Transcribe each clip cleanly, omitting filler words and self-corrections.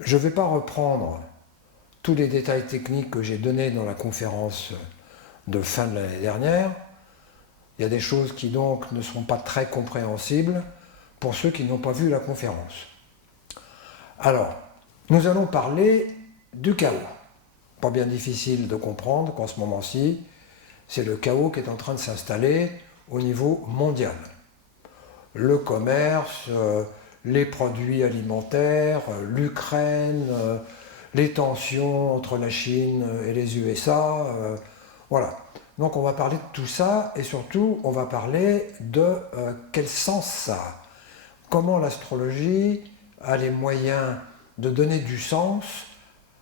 Je ne vais pas reprendre tous les détails techniques que j'ai donnés dans la conférence de fin de l'année dernière. Il y a des choses qui donc ne seront pas très compréhensibles pour ceux qui n'ont pas vu la conférence. Alors, nous allons parler du chaos. Pas bien difficile de comprendre qu'en ce moment-ci, c'est le chaos qui est en train de s'installer au niveau mondial. Le commerce, les produits alimentaires, l'Ukraine, les tensions entre la Chine et les USA, voilà. Donc on va parler de tout ça et surtout on va parler de quel sens ça a. Comment l'astrologie a les moyens de donner du sens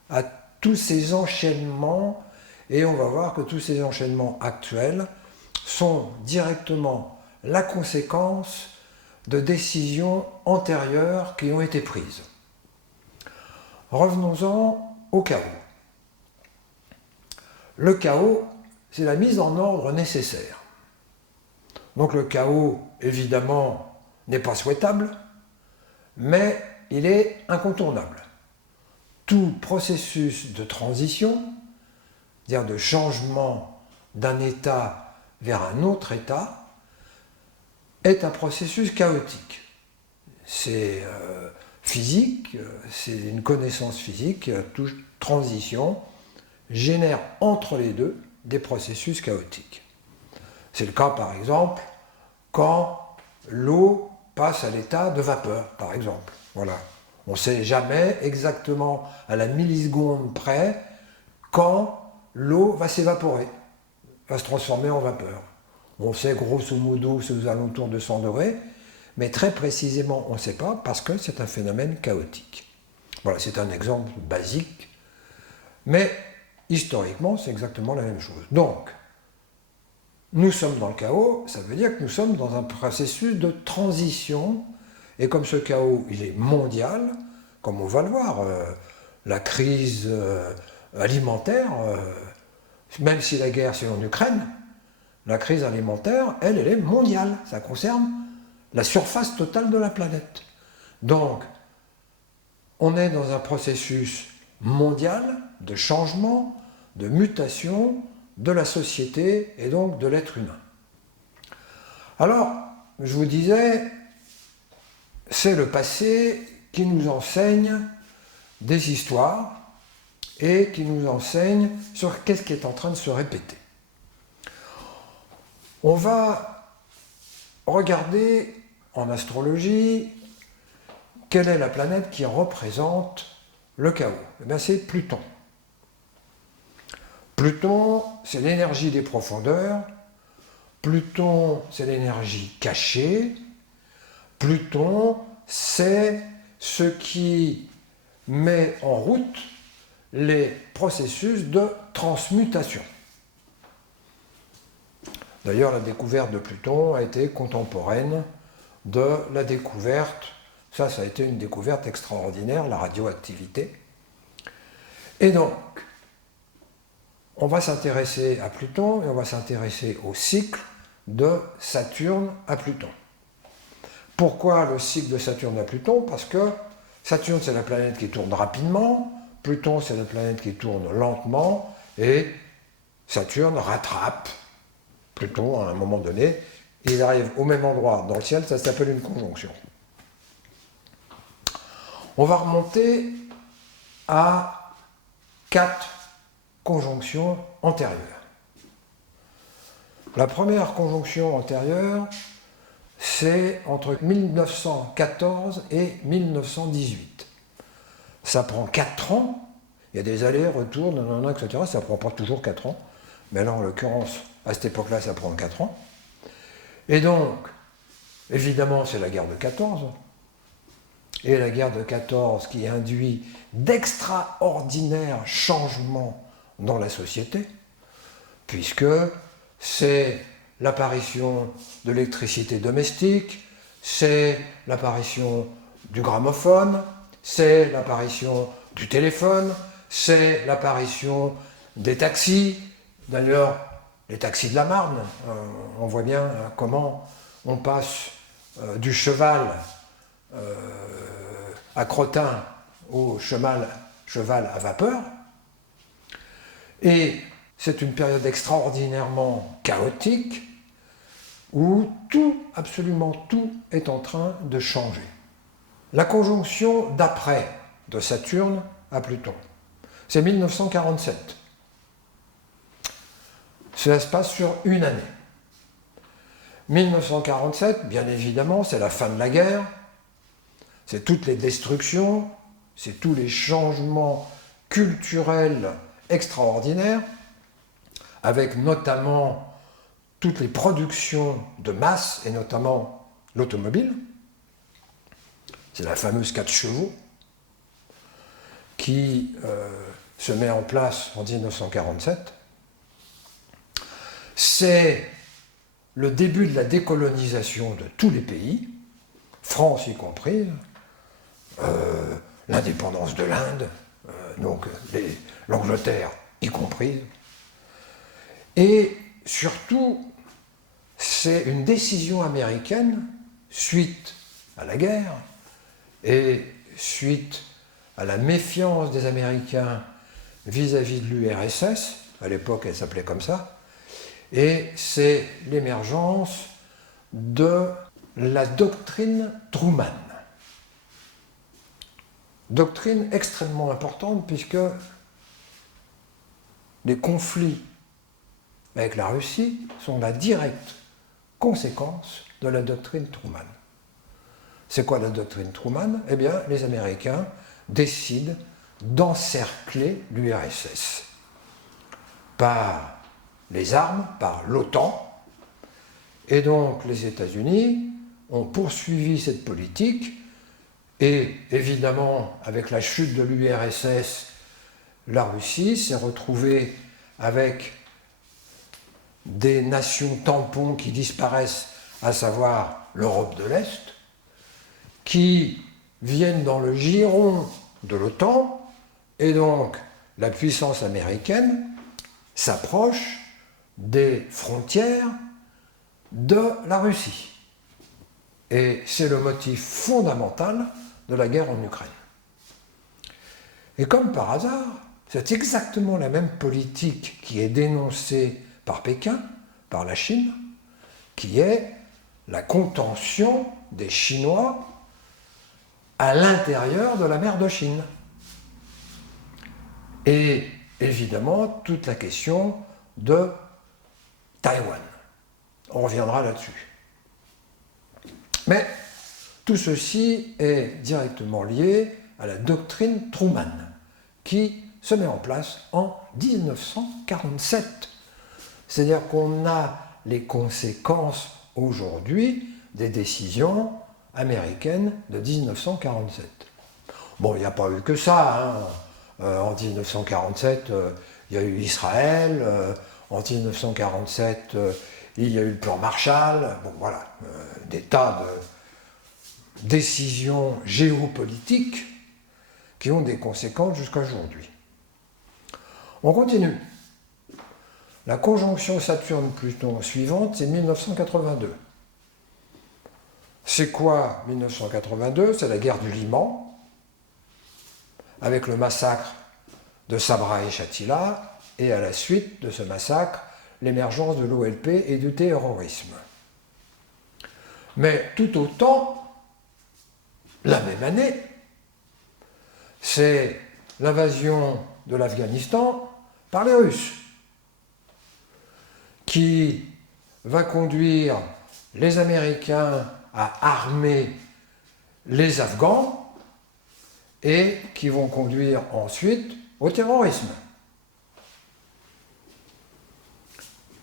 à tous ces enchaînements, et on va voir que tous ces enchaînements actuels sont directement la conséquence de décisions antérieures qui ont été prises. Revenons-en au chaos. Le chaos, c'est la mise en ordre nécessaire. Donc le chaos, évidemment, n'est pas souhaitable, mais il est incontournable. Tout processus de transition, c'est-à-dire de changement d'un état vers un autre état, est un processus chaotique. C'est physique, c'est une connaissance physique, toute transition génère entre les deux des processus chaotiques. C'est le cas par exemple quand l'eau passe à l'état de vapeur, par exemple. Voilà. On ne sait jamais exactement à la milliseconde près quand l'eau va s'évaporer, va se transformer en vapeur. On sait grosso modo c'est aux alentours de 100 degrés, mais très précisément on ne sait pas parce que c'est un phénomène chaotique. Voilà, c'est un exemple basique, mais historiquement c'est exactement la même chose. Donc, nous sommes dans le chaos, ça veut dire que nous sommes dans un processus de transition, et comme ce chaos il est mondial, comme on va le voir, la crise alimentaire, même si la guerre c'est en Ukraine, la crise alimentaire, elle est mondiale, ça concerne la surface totale de la planète. Donc, on est dans un processus mondial de changement, de mutation de la société et donc de l'être humain. Alors, je vous disais, c'est le passé qui nous enseigne des histoires et qui nous enseigne sur qu'est-ce qui est en train de se répéter. On va regarder en astrologie quelle est la planète qui représente le chaos. Eh bien, c'est Pluton. Pluton, c'est l'énergie des profondeurs. Pluton, c'est l'énergie cachée. Pluton, c'est ce qui met en route les processus de transmutation. D'ailleurs, la découverte de Pluton a été contemporaine de la découverte, ça a été une découverte extraordinaire, la radioactivité. Et donc, on va s'intéresser à Pluton et on va s'intéresser au cycle de Saturne à Pluton. Pourquoi le cycle de Saturne à Pluton? Parce que Saturne, c'est la planète qui tourne rapidement, Pluton, c'est la planète qui tourne lentement, et Saturne rattrape Pluton à un moment donné, et il arrive au même endroit dans le ciel, ça s'appelle une conjonction. On va remonter à 4 conjonctions antérieures. La première conjonction antérieure, c'est entre 1914 et 1918. Ça prend 4 ans, il y a des allers-retours, etc. Ça ne prend pas toujours 4 ans, mais là en l'occurrence, à cette époque-là, ça prend 4 ans. Et donc, évidemment, c'est la guerre de 14. Et la guerre de 14 qui induit d'extraordinaires changements dans la société, puisque c'est l'apparition de l'électricité domestique, c'est l'apparition du gramophone, c'est l'apparition du téléphone, c'est l'apparition des taxis. D'ailleurs, les taxis de la Marne, on voit bien comment on passe du cheval à crottin au cheval à vapeur. Et c'est une période extraordinairement chaotique où tout, absolument tout, est en train de changer. La conjonction d'après de Saturne à Pluton, c'est 1947. Cela se passe sur une année. 1947, bien évidemment, c'est la fin de la guerre, c'est toutes les destructions, c'est tous les changements culturels extraordinaires, avec notamment toutes les productions de masse, et notamment l'automobile. C'est la fameuse 4 chevaux qui se met en place en 1947. C'est le début de la décolonisation de tous les pays, France y comprise, l'indépendance de l'Inde, donc l'Angleterre y comprise. Et surtout, c'est une décision américaine, suite à la guerre, et suite à la méfiance des Américains vis-à-vis de l'URSS, à l'époque elle s'appelait comme ça, et c'est l'émergence de la doctrine Truman. Doctrine extrêmement importante puisque les conflits avec la Russie sont la directe conséquence de la doctrine Truman. C'est quoi la doctrine Truman? Eh bien, les Américains décident d'encercler l'URSS par les armes, par l'OTAN, et donc les États-Unis ont poursuivi cette politique, et évidemment, avec la chute de l'URSS, la Russie s'est retrouvée avec des nations tampons qui disparaissent, à savoir l'Europe de l'Est, qui viennent dans le giron de l'OTAN, et donc la puissance américaine s'approche des frontières de la Russie. Et c'est le motif fondamental de la guerre en Ukraine. Et comme par hasard, c'est exactement la même politique qui est dénoncée par Pékin, par la Chine, qui est la contention des Chinois à l'intérieur de la mer de Chine. Et évidemment, toute la question de Taïwan. On reviendra là-dessus. Mais tout ceci est directement lié à la doctrine Truman, qui se met en place en 1947. C'est-à-dire qu'on a les conséquences aujourd'hui des décisions américaines de 1947. Bon, il n'y a pas eu que ça. En 1947, il y a eu Israël. En 1947, il y a eu le plan Marshall. Bon, voilà, des tas de décisions géopolitiques qui ont des conséquences jusqu'à aujourd'hui. On continue. La conjonction Saturne-Pluton suivante, c'est 1982. C'est quoi 1982? C'est la guerre du Liban, avec le massacre de Sabra et Shatila, et à la suite de ce massacre, l'émergence de l'OLP et du terrorisme. Mais tout autant, la même année, c'est l'invasion de l'Afghanistan par les Russes, qui va conduire les Américains à armer les Afghans et qui vont conduire ensuite au terrorisme.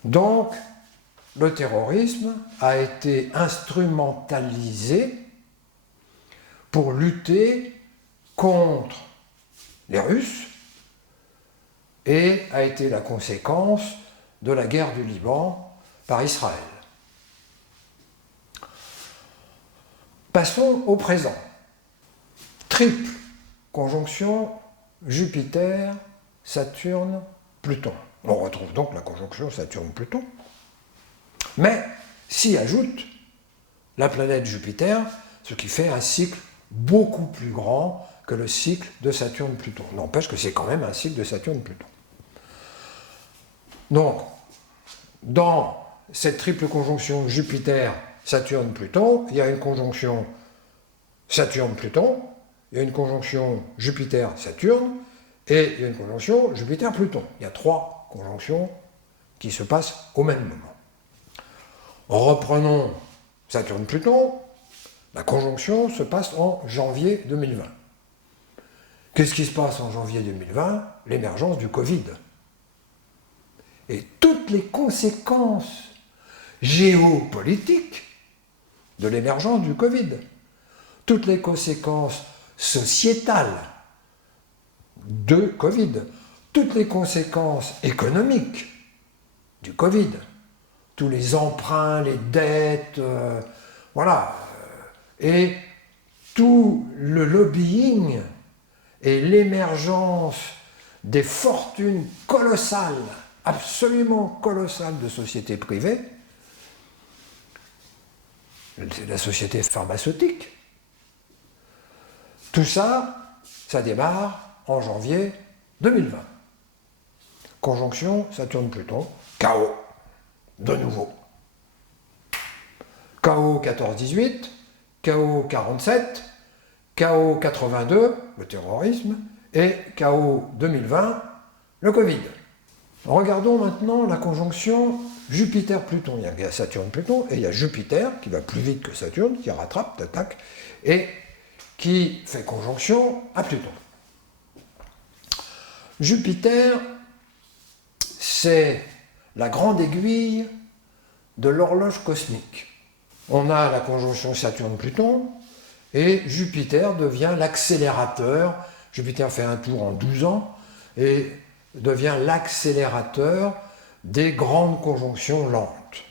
Donc, le terrorisme a été instrumentalisé pour lutter contre les Russes et a été la conséquence de la guerre du Liban par Israël. Passons au présent. Triple conjonction Jupiter, Saturne, Pluton. On retrouve donc la conjonction Saturne-Pluton. Mais s'y ajoute la planète Jupiter, ce qui fait un cycle beaucoup plus grand que le cycle de Saturne-Pluton. N'empêche que c'est quand même un cycle de Saturne-Pluton. Donc, dans cette triple conjonction Jupiter-Saturne-Pluton, il y a une conjonction Saturne-Pluton, il y a une conjonction Jupiter-Saturne, et il y a une conjonction Jupiter-Pluton. Il y a 3 conjonctions qui se passent au même moment. Reprenons Saturne-Pluton, la conjonction se passe en janvier 2020. Qu'est-ce qui se passe en janvier 2020? L'émergence du Covid. Et toutes les conséquences géopolitiques de l'émergence du Covid, toutes les conséquences sociétales de Covid, toutes les conséquences économiques du Covid, tous les emprunts, les dettes, voilà, et tout le lobbying et l'émergence des fortunes colossales, absolument colossales de sociétés privées, c'est la société pharmaceutique. Tout ça, ça démarre en janvier 2020. Conjonction Saturne-Pluton, chaos, de nouveau. Chaos 14-18, chaos 47, chaos 82, le terrorisme, et chaos 2020, le Covid. Regardons maintenant la conjonction Jupiter-Pluton. Il y a Saturne-Pluton et il y a Jupiter qui va plus vite que Saturne, qui rattrape, attaque, et qui fait conjonction à Pluton. Jupiter, c'est la grande aiguille de l'horloge cosmique. On a la conjonction Saturne-Pluton et Jupiter devient l'accélérateur. Jupiter fait un tour en 12 ans et devient l'accélérateur des grandes conjonctions lentes.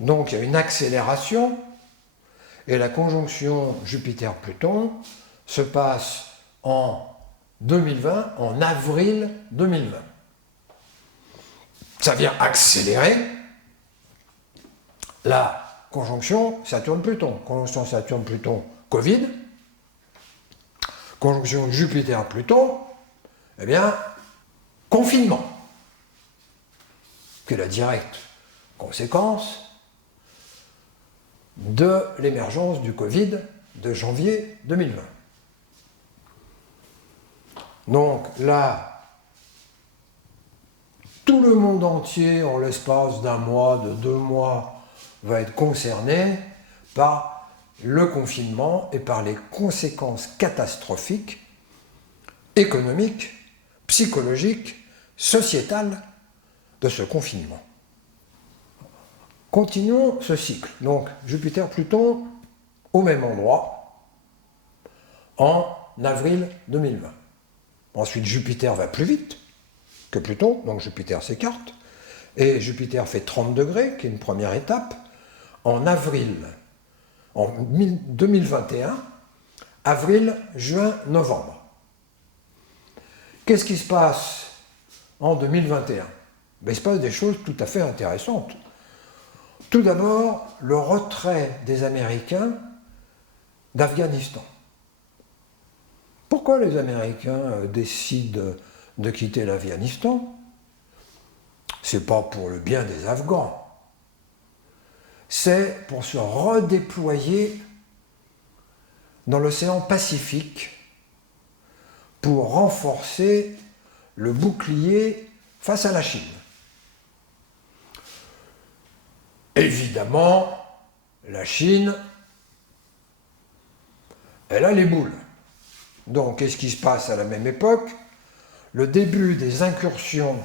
Donc il y a une accélération et la conjonction Jupiter-Pluton se passe en 2020, en avril 2020. Ça vient accélérer la conjonction Saturne-Pluton. Conjonction Saturne-Pluton, Covid. Conjonction Jupiter-Pluton, eh bien, confinement, qui est la directe conséquence de l'émergence du Covid de janvier 2020. Donc là, tout le monde entier, en l'espace d'un mois, de 2 mois, va être concerné par le confinement et par les conséquences catastrophiques économiques, psychologiques, sociétales de ce confinement. Continuons ce cycle. Donc Jupiter-Pluton au même endroit en avril 2020. Ensuite Jupiter va plus vite que Pluton, donc Jupiter s'écarte, et Jupiter fait 30 degrés, qui est une première étape, en avril, en 2021, avril, juin, novembre. Qu'est-ce qui se passe en 2021? Il se passe des choses tout à fait intéressantes. Tout d'abord, le retrait des Américains d'Afghanistan. Pourquoi les Américains décident de quitter l'Afghanistan? C'est pas pour le bien des Afghans. C'est pour se redéployer dans l'océan Pacifique pour renforcer le bouclier face à la Chine. Évidemment, la Chine, elle a les boules. Donc, qu'est-ce qui se passe à la même époque? Le début des incursions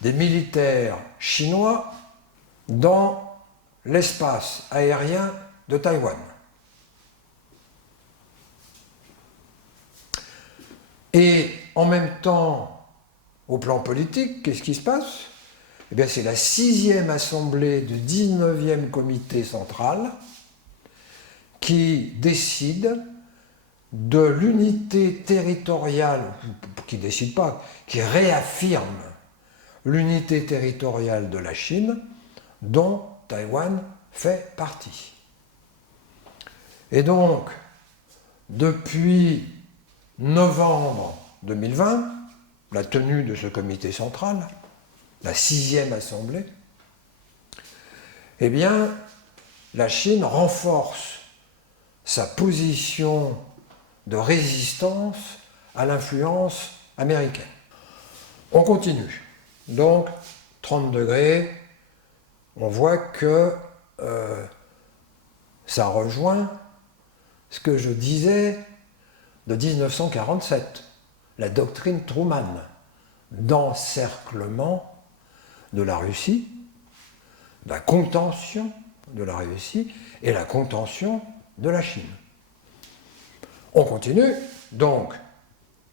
des militaires chinois dans l'espace aérien de Taïwan. Et en même temps, au plan politique, qu'est-ce qui se passe? Eh bien, c'est la 6e assemblée du 19e comité central qui décide de l'unité territoriale, qui décide pas, qui réaffirme l'unité territoriale de la Chine, dont Taïwan fait partie. Et donc, depuis novembre 2020, la tenue de ce comité central, la 6e assemblée, eh bien, la Chine renforce sa position de résistance à l'influence américaine. On continue. Donc, 30 degrés, on voit que ça rejoint ce que je disais de 1947, la doctrine Truman, d'encerclement de la Russie, la contention de la Russie et la contention de la Chine. On continue, donc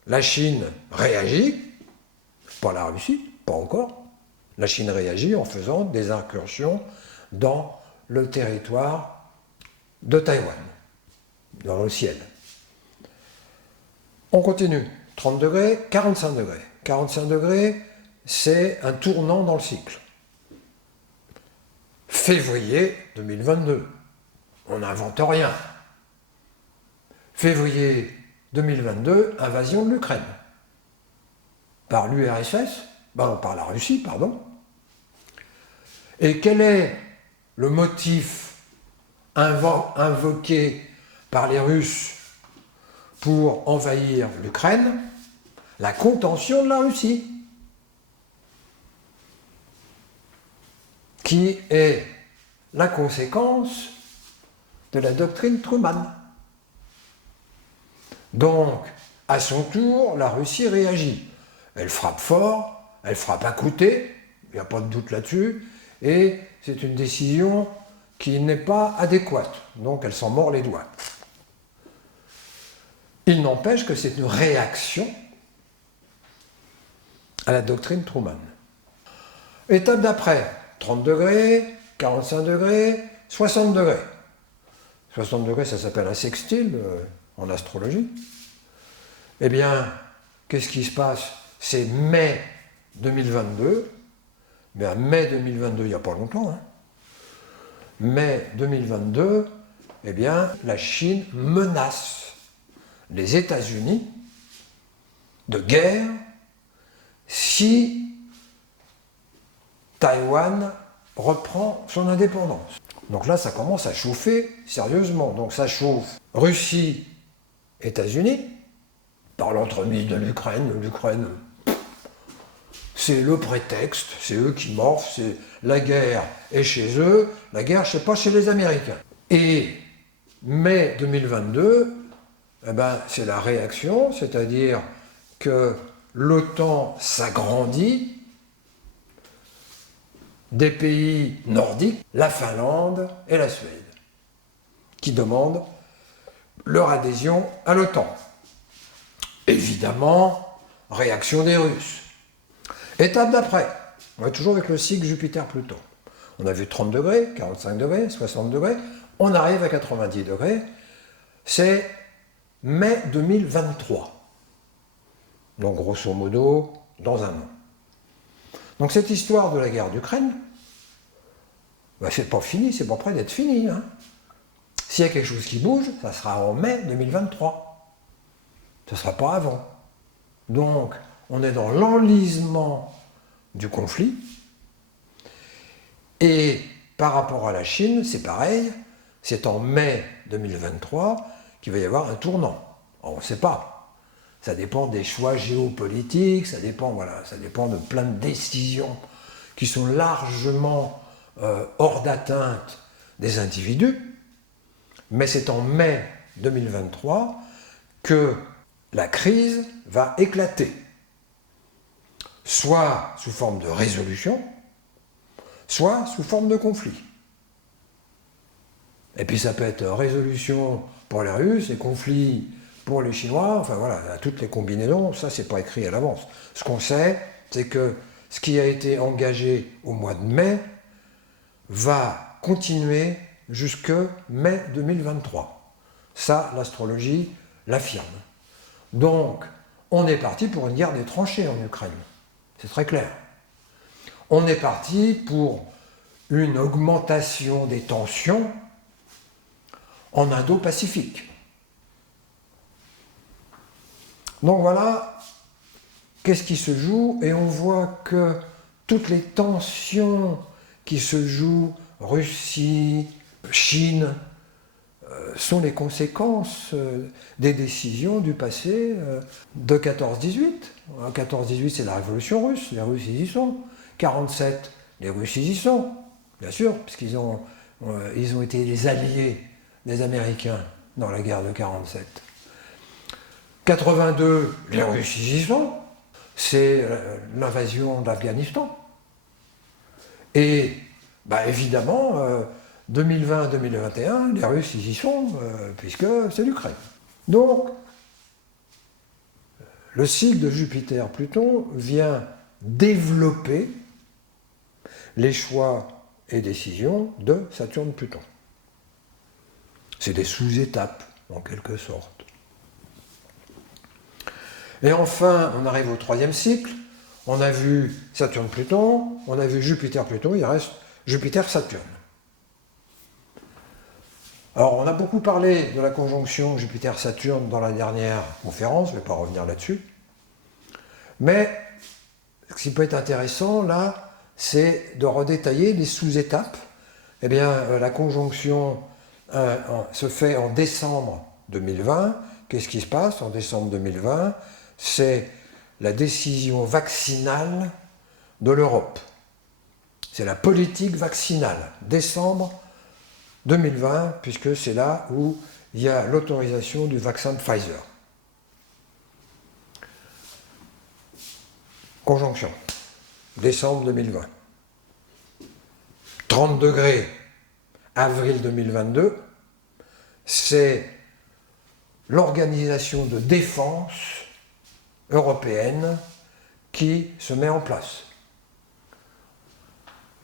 la Chine réagit, pas la Russie, pas encore, la Chine réagit en faisant des incursions dans le territoire de Taïwan, dans le ciel. On continue, 30 degrés, 45 degrés. 45 degrés, c'est un tournant dans le cycle. Février 2022, on n'invente rien. Février 2022, invasion de l'Ukraine. Par l'URSS, par la Russie, pardon. Et quel est le motif invoqué par les Russes pour envahir l'Ukraine? La contention de la Russie, qui est la conséquence de la doctrine Truman. Donc, à son tour, la Russie réagit. Elle frappe fort, elle frappe à côté, il n'y a pas de doute là-dessus, et c'est une décision qui n'est pas adéquate, donc elle s'en mord les doigts. Il n'empêche que c'est une réaction à la doctrine Truman. Étape d'après, 30 degrés, 45 degrés, 60 degrés. 60 degrés, ça s'appelle un sextile en astrologie. Eh bien, qu'est-ce qui se passe? C'est mai 2022, mais à mai 2022, il n'y a pas longtemps, hein. Mai 2022, eh bien, la Chine menace les États-Unis de guerre si Taïwan reprend son indépendance. Donc là, ça commence à chauffer sérieusement. Donc ça chauffe Russie, États-Unis, par l'entremise de l'Ukraine. L'Ukraine, c'est le prétexte, c'est eux qui morfent, c'est la guerre est chez eux, la guerre, c'est pas chez les Américains. Et mai 2022, eh ben, c'est la réaction, c'est-à-dire que l'OTAN s'agrandit, des pays nordiques, la Finlande et la Suède, qui demandent leur adhésion à l'OTAN. Évidemment, réaction des Russes. Étape d'après, on est toujours avec le cycle Jupiter-Pluton. On a vu 30 degrés, 45 degrés, 60 degrés, on arrive à 90 degrés, c'est mai 2023. Donc grosso modo, dans un an. Donc cette histoire de la guerre d'Ukraine, c'est pas fini, c'est pas près d'être fini. Hein. S'il y a quelque chose qui bouge, ça sera en mai 2023. Ce ne sera pas avant. Donc, on est dans l'enlisement du conflit. Et par rapport à la Chine, c'est pareil. C'est en mai 2023 qu'il va y avoir un tournant. Alors, on ne sait pas. Ça dépend des choix géopolitiques, ça dépend de plein de décisions qui sont largement hors d'atteinte des individus. Mais c'est en mai 2023 que la crise va éclater, soit sous forme de résolution, soit sous forme de conflit. Et puis ça peut être résolution pour les Russes et conflit pour les Chinois, enfin voilà, toutes les combinaisons, ça c'est pas écrit à l'avance. Ce qu'on sait, c'est que ce qui a été engagé au mois de mai va continuer jusque mai 2023. Ça, l'astrologie l'affirme. Donc, on est parti pour une guerre des tranchées en Ukraine. C'est très clair. On est parti pour une augmentation des tensions en Indo-Pacifique. Donc voilà, qu'est-ce qui se joue? Et on voit que toutes les tensions qui se jouent, Russie, Chine, sont les conséquences des décisions du passé de 14-18. 14-18, c'est la révolution russe, les Russes ils y sont. 47, les Russes ils y sont, bien sûr, puisqu'ils ont, ils ont été les alliés des Américains dans la guerre de 47. 82, les Russes ils y sont, c'est l'invasion d'Afghanistan. Et bah, évidemment, 2020-2021, les Russes ils y sont, puisque c'est l'Ukraine. Donc, le cycle de Jupiter-Pluton vient développer les choix et décisions de Saturne-Pluton. C'est des sous-étapes, en quelque sorte. Et enfin, on arrive au troisième cycle. On a vu Saturne-Pluton, on a vu Jupiter-Pluton, il reste Jupiter-Saturne. Alors, on a beaucoup parlé de la conjonction Jupiter-Saturne dans la dernière conférence, je ne vais pas revenir là-dessus. Mais ce qui peut être intéressant, là, c'est de redétailler les sous-étapes. Eh bien, la conjonction se fait en décembre 2020. Qu'est-ce qui se passe en décembre 2020? C'est la décision vaccinale de l'Europe. C'est la politique vaccinale. Décembre 2020, puisque c'est là où il y a l'autorisation du vaccin de Pfizer. Conjonction. Décembre 2020. 30 degrés, avril 2022, c'est l'organisation de défense européenne qui se met en place.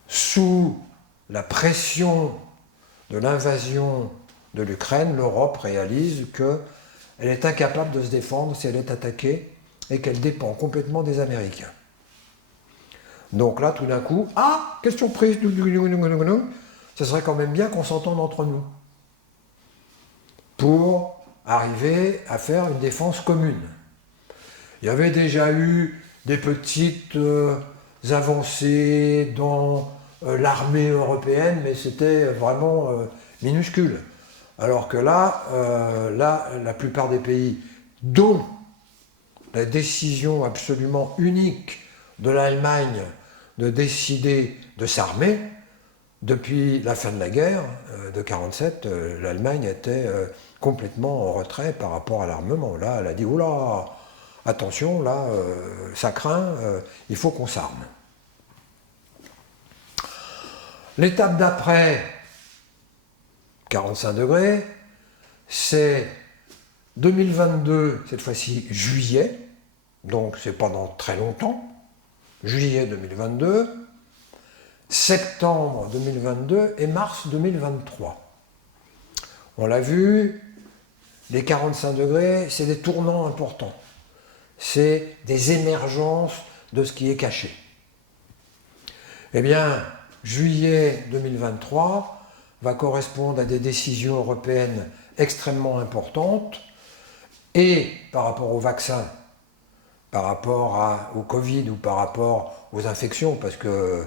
Sous la pression de l'invasion de l'Ukraine, l'Europe réalise qu'elle est incapable de se défendre si elle est attaquée et qu'elle dépend complètement des Américains. Donc là, tout d'un coup, ah, quelle surprise, ce serait quand même bien qu'on s'entende entre nous pour arriver à faire une défense commune. Il y avait déjà eu des petites avancées dans l'armée européenne, mais c'était vraiment minuscule. Alors que là, la plupart des pays, dont la décision absolument unique de l'Allemagne de décider de s'armer, depuis la fin de la guerre de 1947, l'Allemagne était complètement en retrait par rapport à l'armement. Là, elle a dit, oula, attention, là, ça craint, il faut qu'on s'arme. L'étape d'après, 45 degrés, c'est 2022, cette fois-ci juillet, donc c'est pas dans très longtemps, juillet 2022, septembre 2022 et mars 2023. On l'a vu, les 45 degrés, c'est des tournants importants. C'est des émergences de ce qui est caché. Eh bien, juillet 2023 va correspondre à des décisions européennes extrêmement importantes et par rapport au vaccin, par rapport au Covid ou par rapport aux infections, parce qu'il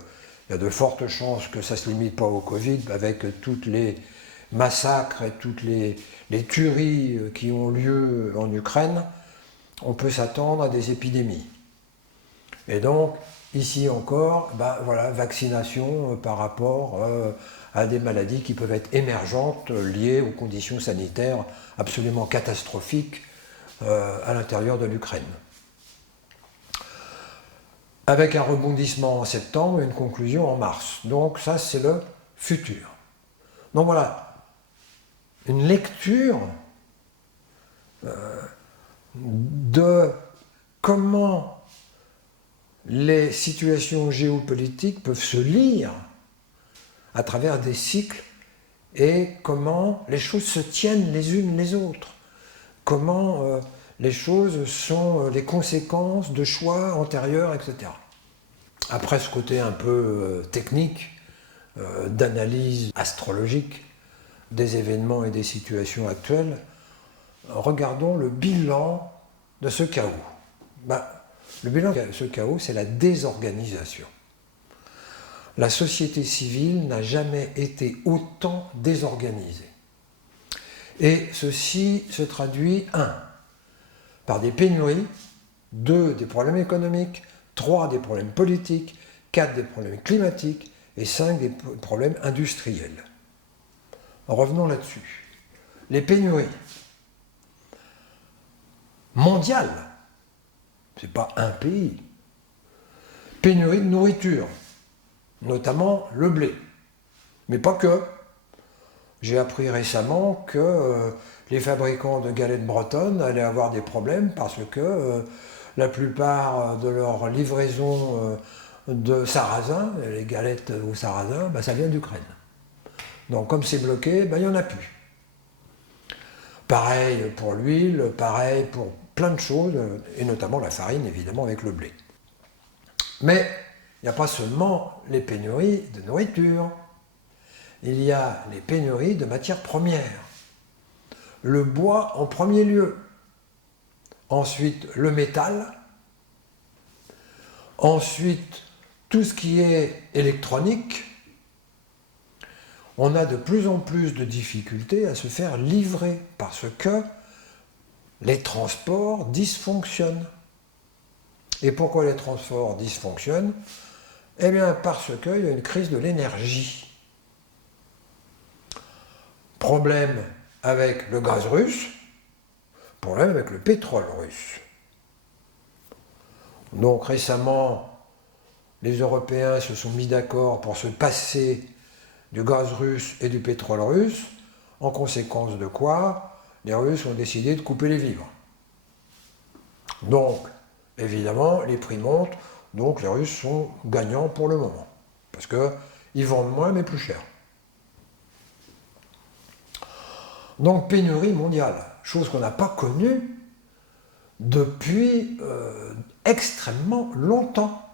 y a de fortes chances que ça ne se limite pas au Covid, avec toutes les massacres et toutes les tueries qui ont lieu en Ukraine, on peut s'attendre à des épidémies. Et donc, ici encore, ben voilà, vaccination par rapport à des maladies qui peuvent être émergentes liées aux conditions sanitaires absolument catastrophiques à l'intérieur de l'Ukraine. Avec un rebondissement en septembre et une conclusion en mars. Donc ça, c'est le futur. Donc voilà, une lecture de comment les situations géopolitiques peuvent se lire à travers des cycles et comment les choses se tiennent les unes les autres. Comment les choses sont les conséquences de choix antérieurs, etc. Après ce côté un peu technique, d'analyse astrologique des événements et des situations actuelles, regardons le bilan de ce chaos? Le bilan de ce chaos, c'est la désorganisation. La société civile n'a jamais été autant désorganisée. Et ceci se traduit, 1, par des pénuries, 2, des problèmes économiques, 3, des problèmes politiques, 4, des problèmes climatiques, et 5, des problèmes industriels. Revenons là-dessus. Les pénuries mondiales, ce n'est pas un pays. Pénurie de nourriture, notamment le blé. Mais pas que. J'ai appris récemment que les fabricants de galettes bretonnes allaient avoir des problèmes parce que la plupart de leurs livraisons de sarrasin, les galettes au sarrasin, ça vient d'Ukraine. Donc comme c'est bloqué, il n'y en a plus. Pareil pour l'huile, pareil pour plein de choses, et notamment la farine, évidemment, avec le blé. Mais il n'y a pas seulement les pénuries de nourriture, il y a les pénuries de matières premières. Le bois en premier lieu, ensuite le métal, ensuite tout ce qui est électronique. On a de plus en plus de difficultés à se faire livrer parce que les transports dysfonctionnent. Et pourquoi les transports dysfonctionnent? Eh bien parce qu'il y a une crise de l'énergie. Problème avec le gaz russe, problème avec le pétrole russe. Donc récemment, les Européens se sont mis d'accord pour se passer du gaz russe et du pétrole russe, en conséquence de quoi les Russes ont décidé de couper les vivres. Donc, évidemment, les prix montent, donc les Russes sont gagnants pour le moment, parce qu'ils vendent moins mais plus cher. Donc pénurie mondiale, chose qu'on n'a pas connue depuis extrêmement longtemps.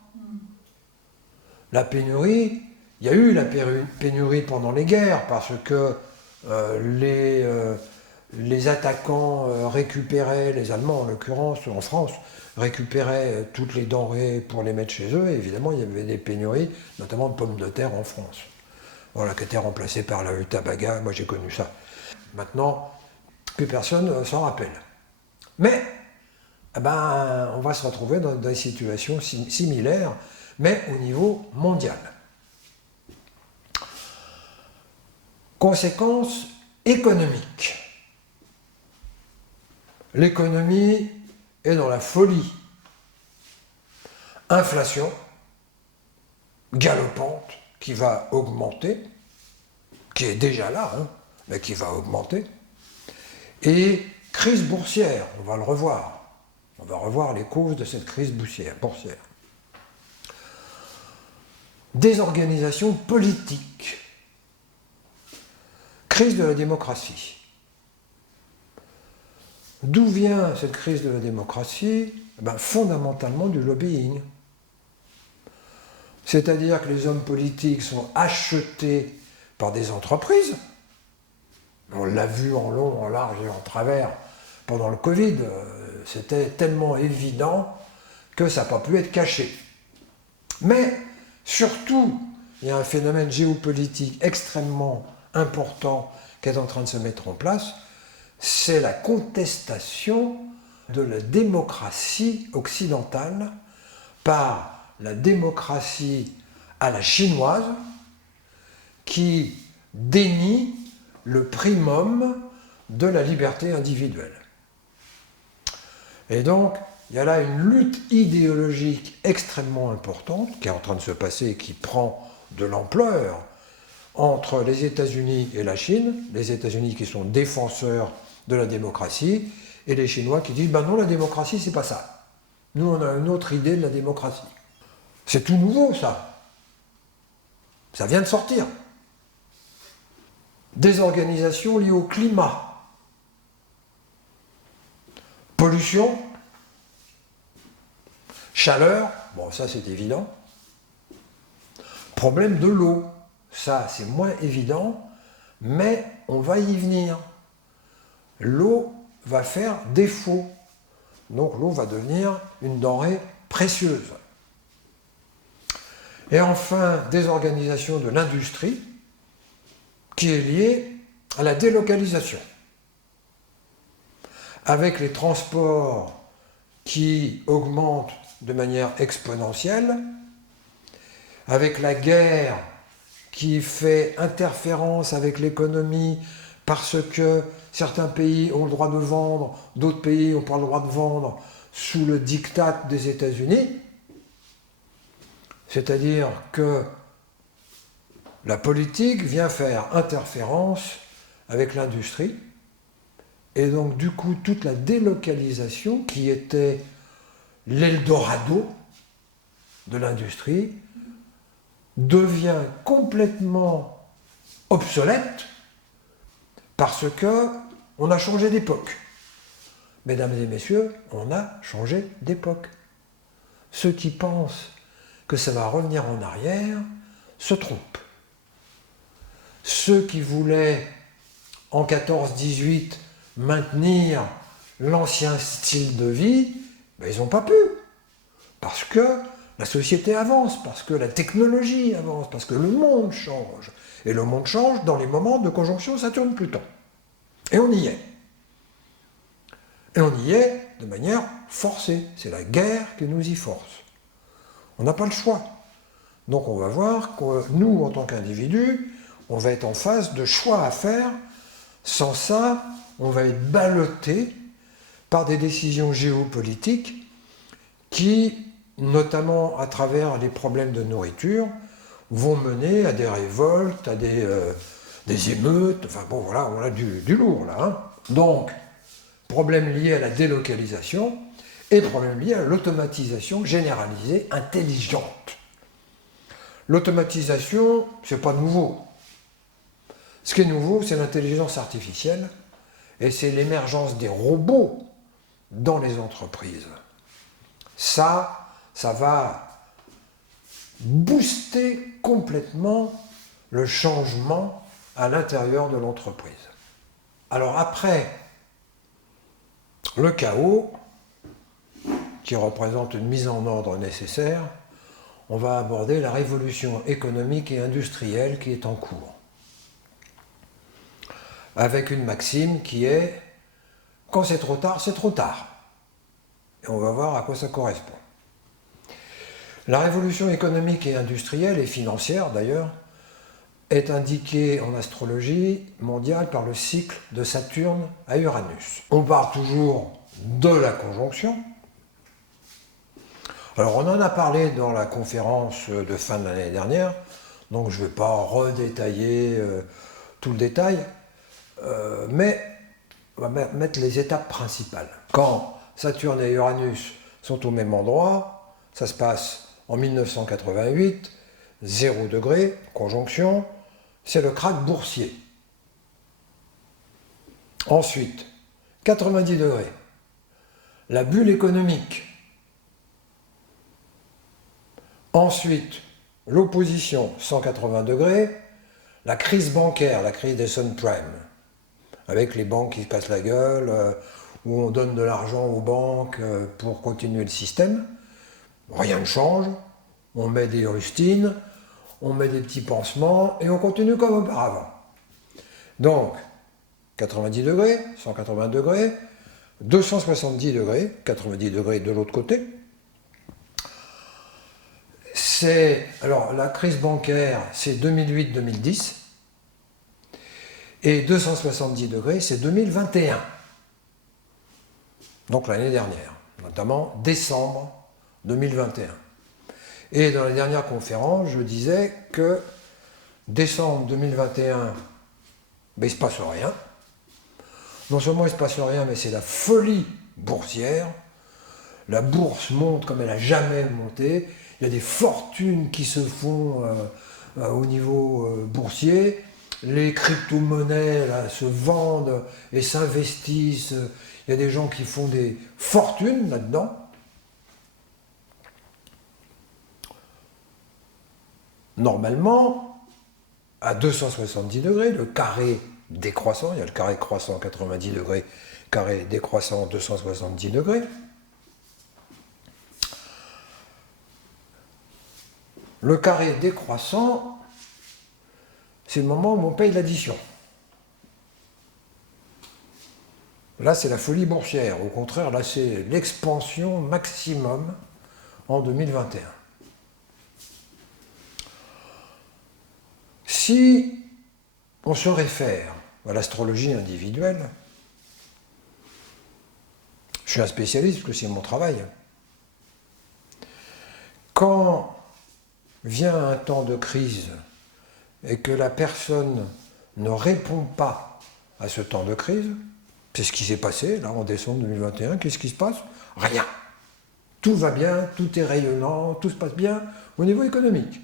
La pénurie, il y a eu la pénurie pendant les guerres, parce que les attaquants récupéraient, les Allemands en l'occurrence, en France, récupéraient toutes les denrées pour les mettre chez eux, et évidemment il y avait des pénuries, notamment de pommes de terre en France. Voilà, qui étaient remplacées par la rutabaga, moi j'ai connu ça. Maintenant, plus personne s'en rappelle. Mais, on va se retrouver dans des situations similaires, mais au niveau mondial. Conséquences économiques. L'économie est dans la folie. Inflation galopante qui va augmenter, qui est déjà là, mais qui va augmenter. Et crise boursière, on va le revoir. On va revoir les causes de cette crise boursière. Désorganisation politique. Crise de la démocratie. D'où vient cette crise de la démocratie? Fondamentalement du lobbying. C'est-à-dire que les hommes politiques sont achetés par des entreprises. On l'a vu en long, en large et en travers pendant le Covid. C'était tellement évident que ça n'a pas pu être caché. Mais surtout, il y a un phénomène géopolitique extrêmement important qui est en train de se mettre en place, c'est la contestation de la démocratie occidentale par la démocratie à la chinoise qui dénie le primum de la liberté individuelle. Et donc, il y a là une lutte idéologique extrêmement importante qui est en train de se passer et qui prend de l'ampleur entre les États-Unis et la Chine, les États-Unis qui sont défenseurs de la démocratie, et les Chinois qui disent « non, la démocratie, c'est pas ça. Nous, on a une autre idée de la démocratie. » C'est tout nouveau, ça. Ça vient de sortir. Désorganisation liée au climat. Pollution. Chaleur. Bon, ça, c'est évident. Problème de l'eau. Ça, c'est moins évident, mais on va y venir. L'eau va faire défaut. Donc l'eau va devenir une denrée précieuse. Et enfin, désorganisation de l'industrie, qui est liée à la délocalisation. Avec les transports qui augmentent de manière exponentielle, avec la guerre qui fait interférence avec l'économie parce que certains pays ont le droit de vendre, d'autres pays n'ont pas le droit de vendre sous le diktat des États-Unis, c'est-à-dire que la politique vient faire interférence avec l'industrie, et donc du coup toute la délocalisation qui était l'Eldorado de l'industrie devient complètement obsolète parce que on a changé d'époque. Mesdames et messieurs, on a changé d'époque. Ceux qui pensent que ça va revenir en arrière se trompent. Ceux qui voulaient en 14-18 maintenir l'ancien style de vie, ben, ils n'ont pas pu. Parce que la société avance, parce que la technologie avance, parce que le monde change. Et le monde change dans les moments de conjonction Saturne-Pluton. Et on y est. Et on y est de manière forcée. C'est la guerre qui nous y force. On n'a pas le choix. Donc on va voir que nous, en tant qu'individus, on va être en face de choix à faire. Sans ça, on va être ballotté par des décisions géopolitiques qui, notamment à travers les problèmes de nourriture, vont mener à des révoltes, à des émeutes, enfin bon voilà, on a du lourd là. Hein. Donc, problème lié à la délocalisation et problème lié à l'automatisation généralisée intelligente. L'automatisation, c'est pas nouveau. Ce qui est nouveau, c'est l'intelligence artificielle et c'est l'émergence des robots dans les entreprises. Ça va booster complètement le changement à l'intérieur de l'entreprise. Alors après le chaos, qui représente une mise en ordre nécessaire, on va aborder la révolution économique et industrielle qui est en cours. Avec une maxime qui est « quand c'est trop tard, c'est trop tard ». Et on va voir à quoi ça correspond. La révolution économique et industrielle, et financière d'ailleurs, est indiquée en astrologie mondiale par le cycle de Saturne à Uranus. On part toujours de la conjonction. Alors on en a parlé dans la conférence de fin de l'année dernière, donc je ne vais pas redétailler tout le détail, mais on va mettre les étapes principales. Quand Saturne et Uranus sont au même endroit, ça se passe en 1988, 0 degré, conjonction, c'est le krach boursier. Ensuite, 90 degrés, la bulle économique. Ensuite, l'opposition, 180 degrés, la crise bancaire, la crise des subprimes, avec les banques qui se cassent la gueule, où on donne de l'argent aux banques pour continuer le système. Rien ne change, on met des rustines, on met des petits pansements et on continue comme auparavant. Donc, 90 degrés, 180 degrés, 270 degrés, 90 degrés de l'autre côté. Alors, la crise bancaire, c'est 2008-2010, et 270 degrés, c'est 2021. Donc l'année dernière, notamment décembre 2021. Et dans la dernière conférence, je disais que décembre 2021, ben, il ne se passe rien. Non seulement il ne se passe rien, mais c'est la folie boursière. La bourse monte comme elle n'a jamais monté. Il y a des fortunes qui se font au niveau boursier. Les crypto-monnaies là, se vendent et s'investissent. Il y a des gens qui font des fortunes là-dedans. Normalement, à 270 degrés, le carré décroissant, il y a le carré croissant 90 degrés, carré décroissant 270 degrés, Le carré décroissant, c'est le moment où on paye l'addition. Là, c'est la folie boursière. Au contraire, là, c'est l'expansion maximum en 2021. Si on se réfère à l'astrologie individuelle, je suis un spécialiste parce que c'est mon travail. Quand vient un temps de crise et que la personne ne répond pas à ce temps de crise, c'est ce qui s'est passé là en décembre 2021, qu'est-ce qui se passe? Rien. Tout va bien, tout est rayonnant, tout se passe bien au niveau économique.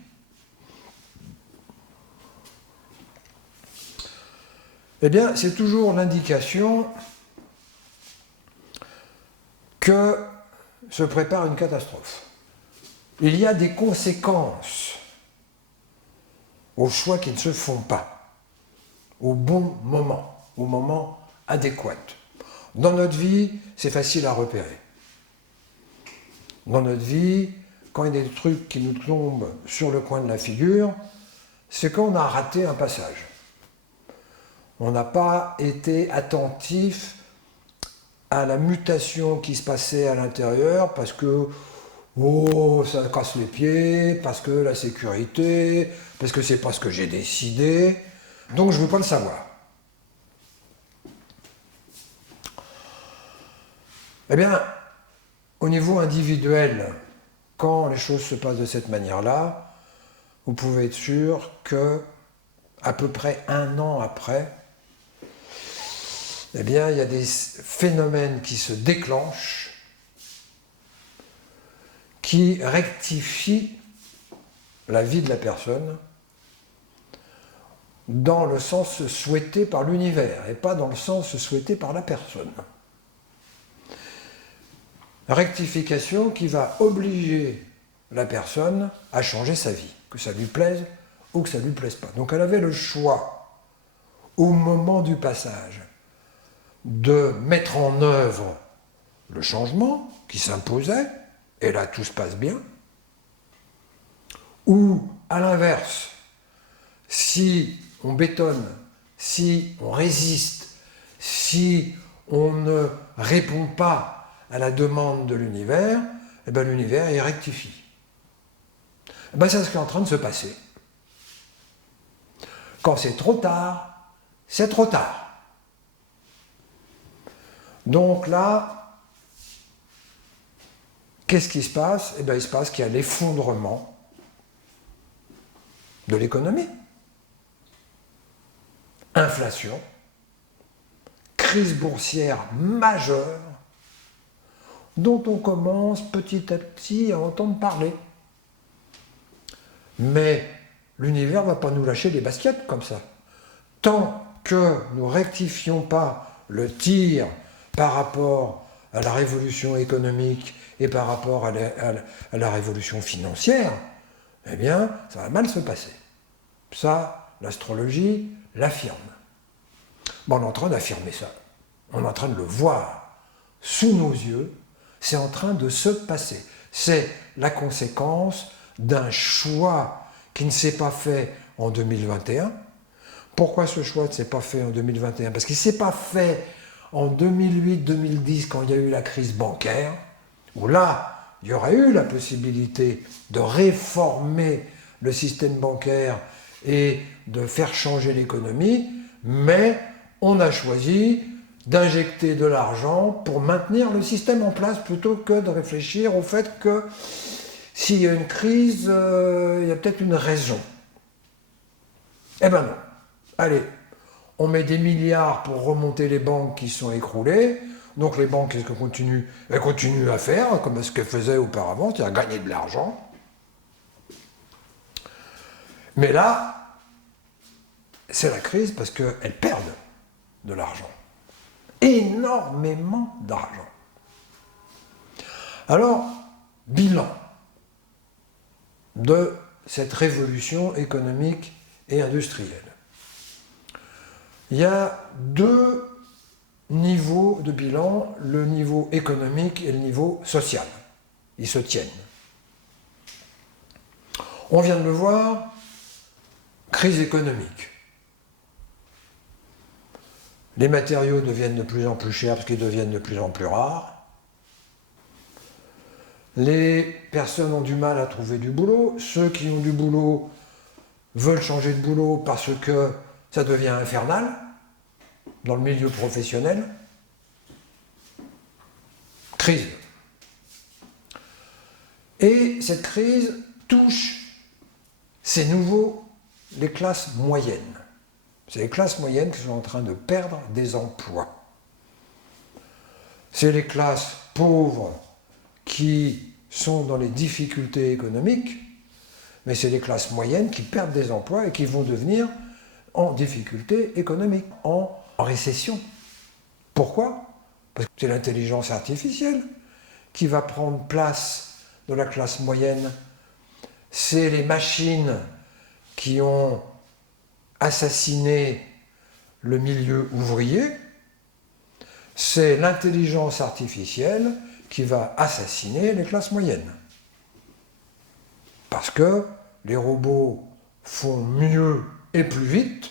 Eh bien, c'est toujours l'indication que se prépare une catastrophe. Il y a des conséquences aux choix qui ne se font pas, au bon moment, au moment adéquat. Dans notre vie, c'est facile à repérer. Dans notre vie, quand il y a des trucs qui nous tombent sur le coin de la figure, c'est qu'on a raté un passage. On n'a pas été attentif à la mutation qui se passait à l'intérieur parce que ça casse les pieds, parce que la sécurité, parce que c'est pas ce que j'ai décidé, donc je ne veux pas le savoir. Eh bien, au niveau individuel, quand les choses se passent de cette manière-là, vous pouvez être sûr que, à peu près 1 an après, eh bien, il y a des phénomènes qui se déclenchent, qui rectifient la vie de la personne dans le sens souhaité par l'univers et pas dans le sens souhaité par la personne. Rectification qui va obliger la personne à changer sa vie, que ça lui plaise ou que ça ne lui plaise pas. Donc elle avait le choix, au moment du passage, de mettre en œuvre le changement qui s'imposait, et là tout se passe bien, ou à l'inverse, si on bétonne, si on résiste, si on ne répond pas à la demande de l'univers, eh bien l'univers y rectifie. Eh bien c'est ce qui est en train de se passer. Quand c'est trop tard, c'est trop tard. Donc là, qu'est-ce qui se passe? Eh bien, il se passe qu'il y a l'effondrement de l'économie. Inflation, crise boursière majeure, dont on commence petit à petit à entendre parler. Mais l'univers ne va pas nous lâcher des baskets comme ça. Tant que nous ne rectifions pas le tir par rapport à la révolution économique et par rapport à la révolution financière, eh bien, ça va mal se passer. Ça, l'astrologie l'affirme. Bon, on est en train d'affirmer ça. On est en train de le voir sous nos yeux. C'est en train de se passer. C'est la conséquence d'un choix qui ne s'est pas fait en 2021. Pourquoi ce choix ne s'est pas fait en 2021? Parce qu'il ne s'est pas fait en 2008-2010, quand il y a eu la crise bancaire, où là, il y aurait eu la possibilité de réformer le système bancaire et de faire changer l'économie, mais on a choisi d'injecter de l'argent pour maintenir le système en place plutôt que de réfléchir au fait que s'il y a une crise, il y a peut-être une raison. Eh ben non. Allez, on met des milliards pour remonter les banques qui sont écroulées. Donc les banques, qu'est-ce qu'elles continuent? Elles continuent à faire comme ce qu'elles faisaient auparavant, c'est-à-dire gagner de l'argent. Mais là, c'est la crise parce qu'elles perdent de l'argent. Énormément d'argent. Alors, bilan de cette révolution économique et industrielle. Il y a 2 niveaux de bilan, le niveau économique et le niveau social. Ils se tiennent. On vient de le voir, crise économique. Les matériaux deviennent de plus en plus chers parce qu'ils deviennent de plus en plus rares. Les personnes ont du mal à trouver du boulot. Ceux qui ont du boulot veulent changer de boulot parce que ça devient infernal dans le milieu professionnel. Crise. Et cette crise touche, c'est nouveau, les classes moyennes. C'est les classes moyennes qui sont en train de perdre des emplois. C'est les classes pauvres qui sont dans les difficultés économiques, mais c'est les classes moyennes qui perdent des emplois et qui vont devenir en difficulté économique, en récession. Pourquoi? Parce que c'est l'intelligence artificielle qui va prendre place dans la classe moyenne. C'est les machines qui ont assassiné le milieu ouvrier. C'est l'intelligence artificielle qui va assassiner les classes moyennes. Parce que les robots font mieux et plus vite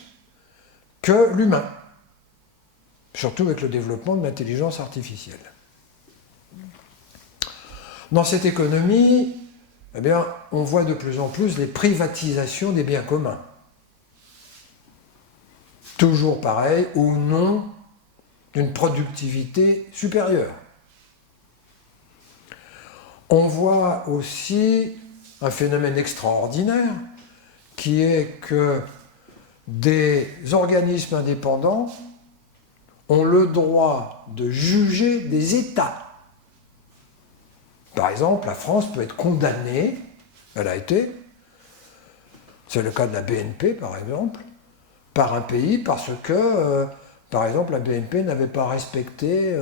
que l'humain. Surtout avec le développement de l'intelligence artificielle. Dans cette économie, eh bien, on voit de plus en plus les privatisations des biens communs. Toujours pareil, au nom d'une productivité supérieure. On voit aussi un phénomène extraordinaire qui est que des organismes indépendants ont le droit de juger des États. Par exemple, la France peut être condamnée, elle a été, c'est le cas de la BNP par exemple, par un pays parce que, par exemple, la BNP n'avait pas respecté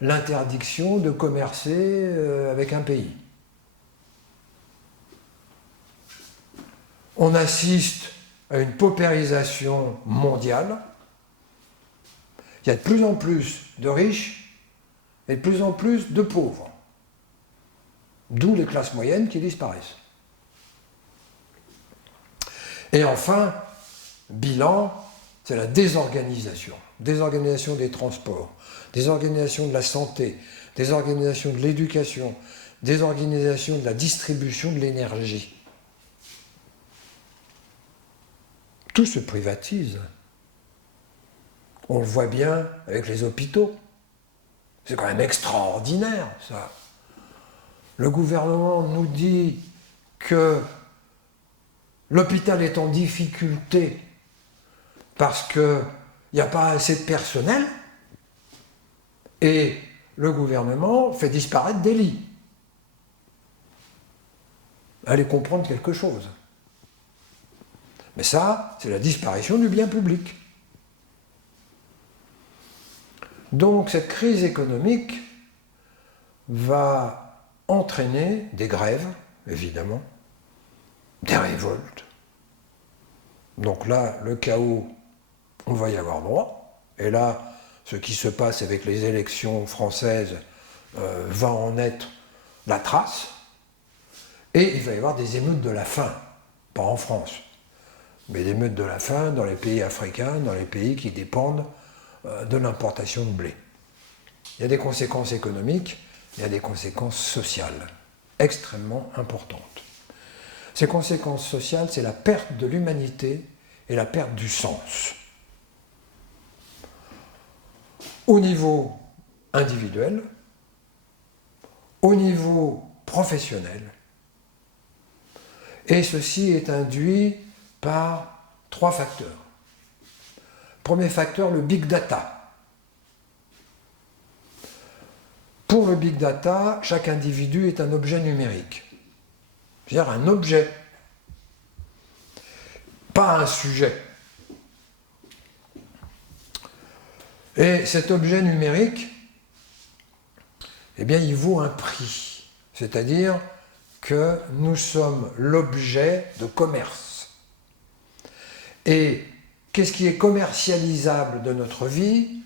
l'interdiction de commercer avec un pays. On assiste à une paupérisation mondiale. Il y a de plus en plus de riches et de plus en plus de pauvres. D'où les classes moyennes qui disparaissent. Et enfin, bilan, c'est la désorganisation. Désorganisation des transports, désorganisation de la santé, désorganisation de l'éducation, désorganisation de la distribution de l'énergie. Tout se privatise. On le voit bien avec les hôpitaux. C'est quand même extraordinaire, ça. Le gouvernement nous dit que l'hôpital est en difficulté parce qu'il n'y a pas assez de personnel et le gouvernement fait disparaître des lits. Allez comprendre quelque chose. Mais ça, c'est la disparition du bien public. Donc cette crise économique va entraîner des grèves, évidemment, des révoltes. Donc là, le chaos, on va y avoir droit. Et là, ce qui se passe avec les élections françaises va en être la trace. Et il va y avoir des émeutes de la faim, pas en France, mais des émeutes de la faim dans les pays africains, dans les pays qui dépendent de l'importation de blé. Il y a des conséquences économiques, il y a des conséquences sociales extrêmement importantes. Ces conséquences sociales, c'est la perte de l'humanité et la perte du sens. Au niveau individuel, au niveau professionnel, et ceci est induit par 3 facteurs. Premier facteur, le big data. Pour le big data, chaque individu est un objet numérique. C'est-à-dire un objet, pas un sujet. Et cet objet numérique, eh bien, il vaut un prix. C'est-à-dire que nous sommes l'objet de commerce. Et qu'est-ce qui est commercialisable de notre vie?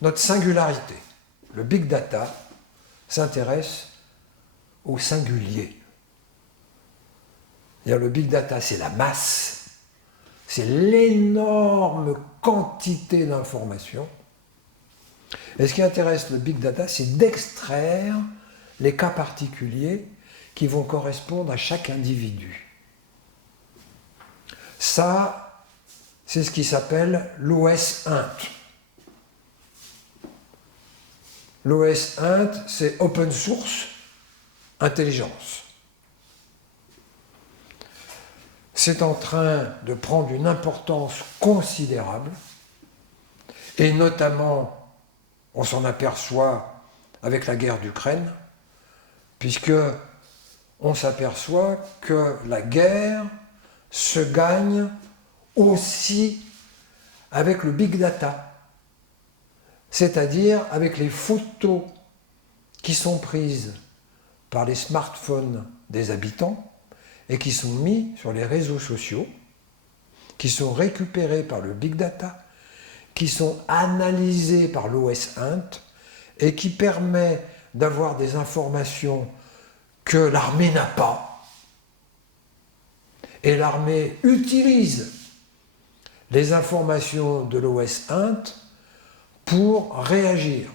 Notre singularité. Le big data s'intéresse au singulier. Le big data, c'est la masse, c'est l'énorme quantité d'informations. Et ce qui intéresse le big data, c'est d'extraire les cas particuliers qui vont correspondre à chaque individu. Ça, c'est ce qui s'appelle l'OS-INT. L'OS-INT, c'est Open Source Intelligence. C'est en train de prendre une importance considérable, et notamment, on s'en aperçoit avec la guerre d'Ukraine, puisque on s'aperçoit que la guerre se gagne aussi avec le big data, c'est-à-dire avec les photos qui sont prises par les smartphones des habitants et qui sont mis sur les réseaux sociaux, qui sont récupérés par le big data, qui sont analysés par l'OS-INT et qui permet d'avoir des informations que l'armée n'a pas. Et l'armée utilise les informations de l'OS-INT pour réagir.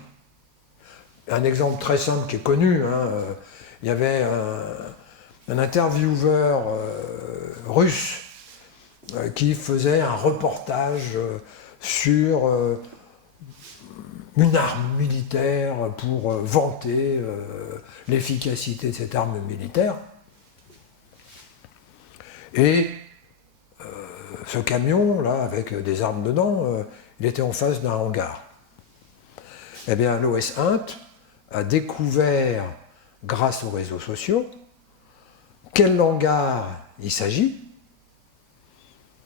Un exemple très simple qui est connu, il y avait un intervieweur russe qui faisait un reportage sur une arme militaire pour vanter l'efficacité de cette arme militaire. Et ce camion, là, avec des armes dedans, il était en face d'un hangar. Eh bien, l'OS-INT a découvert, grâce aux réseaux sociaux, quel hangar il s'agit,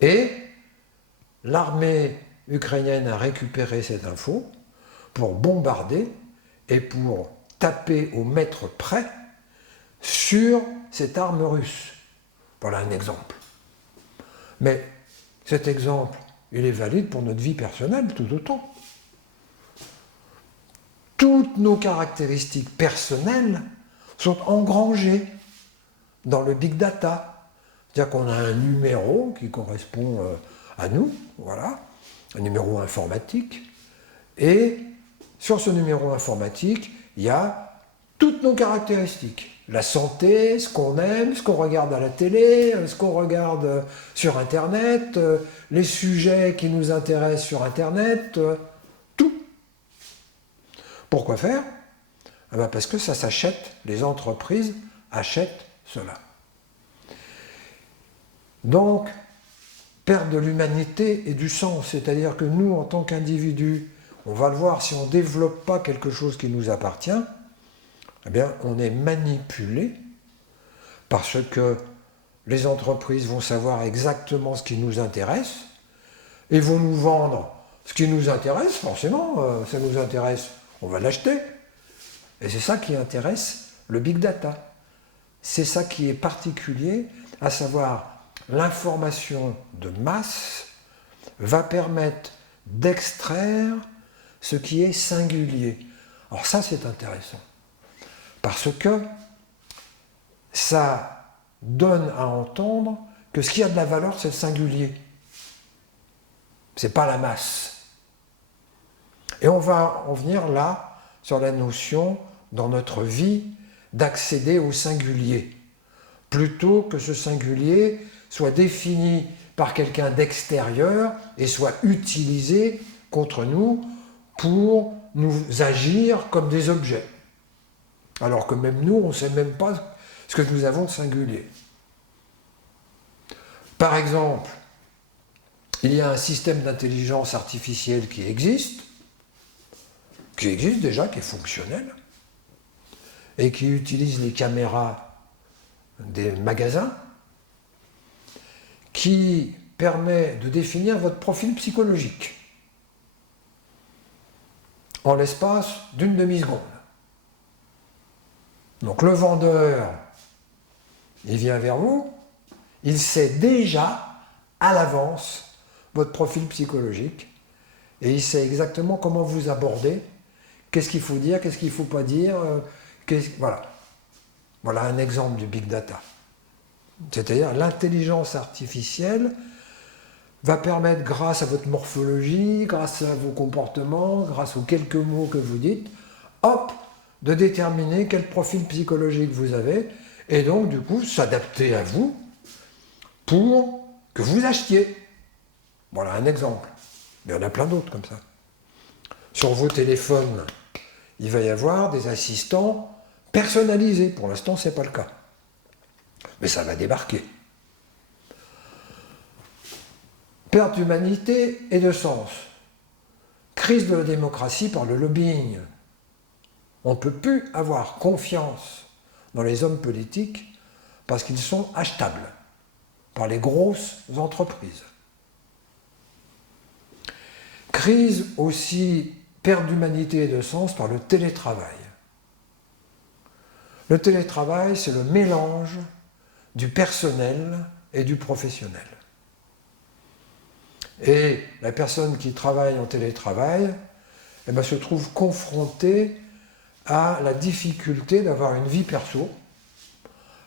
et l'armée ukrainienne a récupéré cette info pour bombarder et pour taper au mètre près sur cette arme russe. Voilà un exemple. Mais cet exemple, il est valide pour notre vie personnelle tout autant. Toutes nos caractéristiques personnelles sont engrangées dans le big data. C'est-à-dire qu'on a un numéro qui correspond à nous, voilà, un numéro informatique, et sur ce numéro informatique, il y a toutes nos caractéristiques. La santé, ce qu'on aime, ce qu'on regarde à la télé, ce qu'on regarde sur Internet, les sujets qui nous intéressent sur Internet, tout. Pourquoi faire ? Parce que ça s'achète, les entreprises achètent cela. Donc, perte de l'humanité et du sens, c'est-à-dire que nous, en tant qu'individus, on va le voir, si on ne développe pas quelque chose qui nous appartient, eh bien, on est manipulé parce que les entreprises vont savoir exactement ce qui nous intéresse et vont nous vendre ce qui nous intéresse, forcément, ça nous intéresse, on va l'acheter. Et c'est ça qui intéresse le big data. C'est ça qui est particulier, à savoir l'information de masse va permettre d'extraire ce qui est singulier. Alors ça, c'est intéressant. Parce que ça donne à entendre que ce qui a de la valeur, c'est le singulier. C'est pas la masse. Et on va en venir là, sur la notion, dans notre vie, d'accéder au singulier. Plutôt que ce singulier soit défini par quelqu'un d'extérieur et soit utilisé contre nous pour nous agir comme des objets. Alors que même nous, on ne sait même pas ce que nous avons de singulier. Par exemple, il y a un système d'intelligence artificielle qui existe déjà, qui est fonctionnel, et qui utilise les caméras des magasins, qui permet de définir votre profil psychologique en l'espace d'une demi-seconde. Donc le vendeur, il vient vers vous, il sait déjà à l'avance votre profil psychologique et il sait exactement comment vous aborder, qu'est-ce qu'il faut dire, qu'est-ce qu'il ne faut pas dire, voilà. Voilà un exemple du big data. C'est-à-dire l'intelligence artificielle va permettre, grâce à votre morphologie, grâce à vos comportements, grâce aux quelques mots que vous dites, hop, de déterminer quel profil psychologique vous avez, et donc du coup s'adapter à vous pour que vous achetiez. Voilà un exemple. Mais il y en a plein d'autres comme ça. Sur vos téléphones, il va y avoir des assistants personnalisés. Pour l'instant, ce n'est pas le cas. Mais ça va débarquer. Perte d'humanité et de sens. Crise de la démocratie par le lobbying. On ne peut plus avoir confiance dans les hommes politiques parce qu'ils sont achetables par les grosses entreprises. Crise aussi, perte d'humanité et de sens par le télétravail. Le télétravail, c'est le mélange du personnel et du professionnel. Et la personne qui travaille en télétravail se trouve confrontée à la difficulté d'avoir une vie perso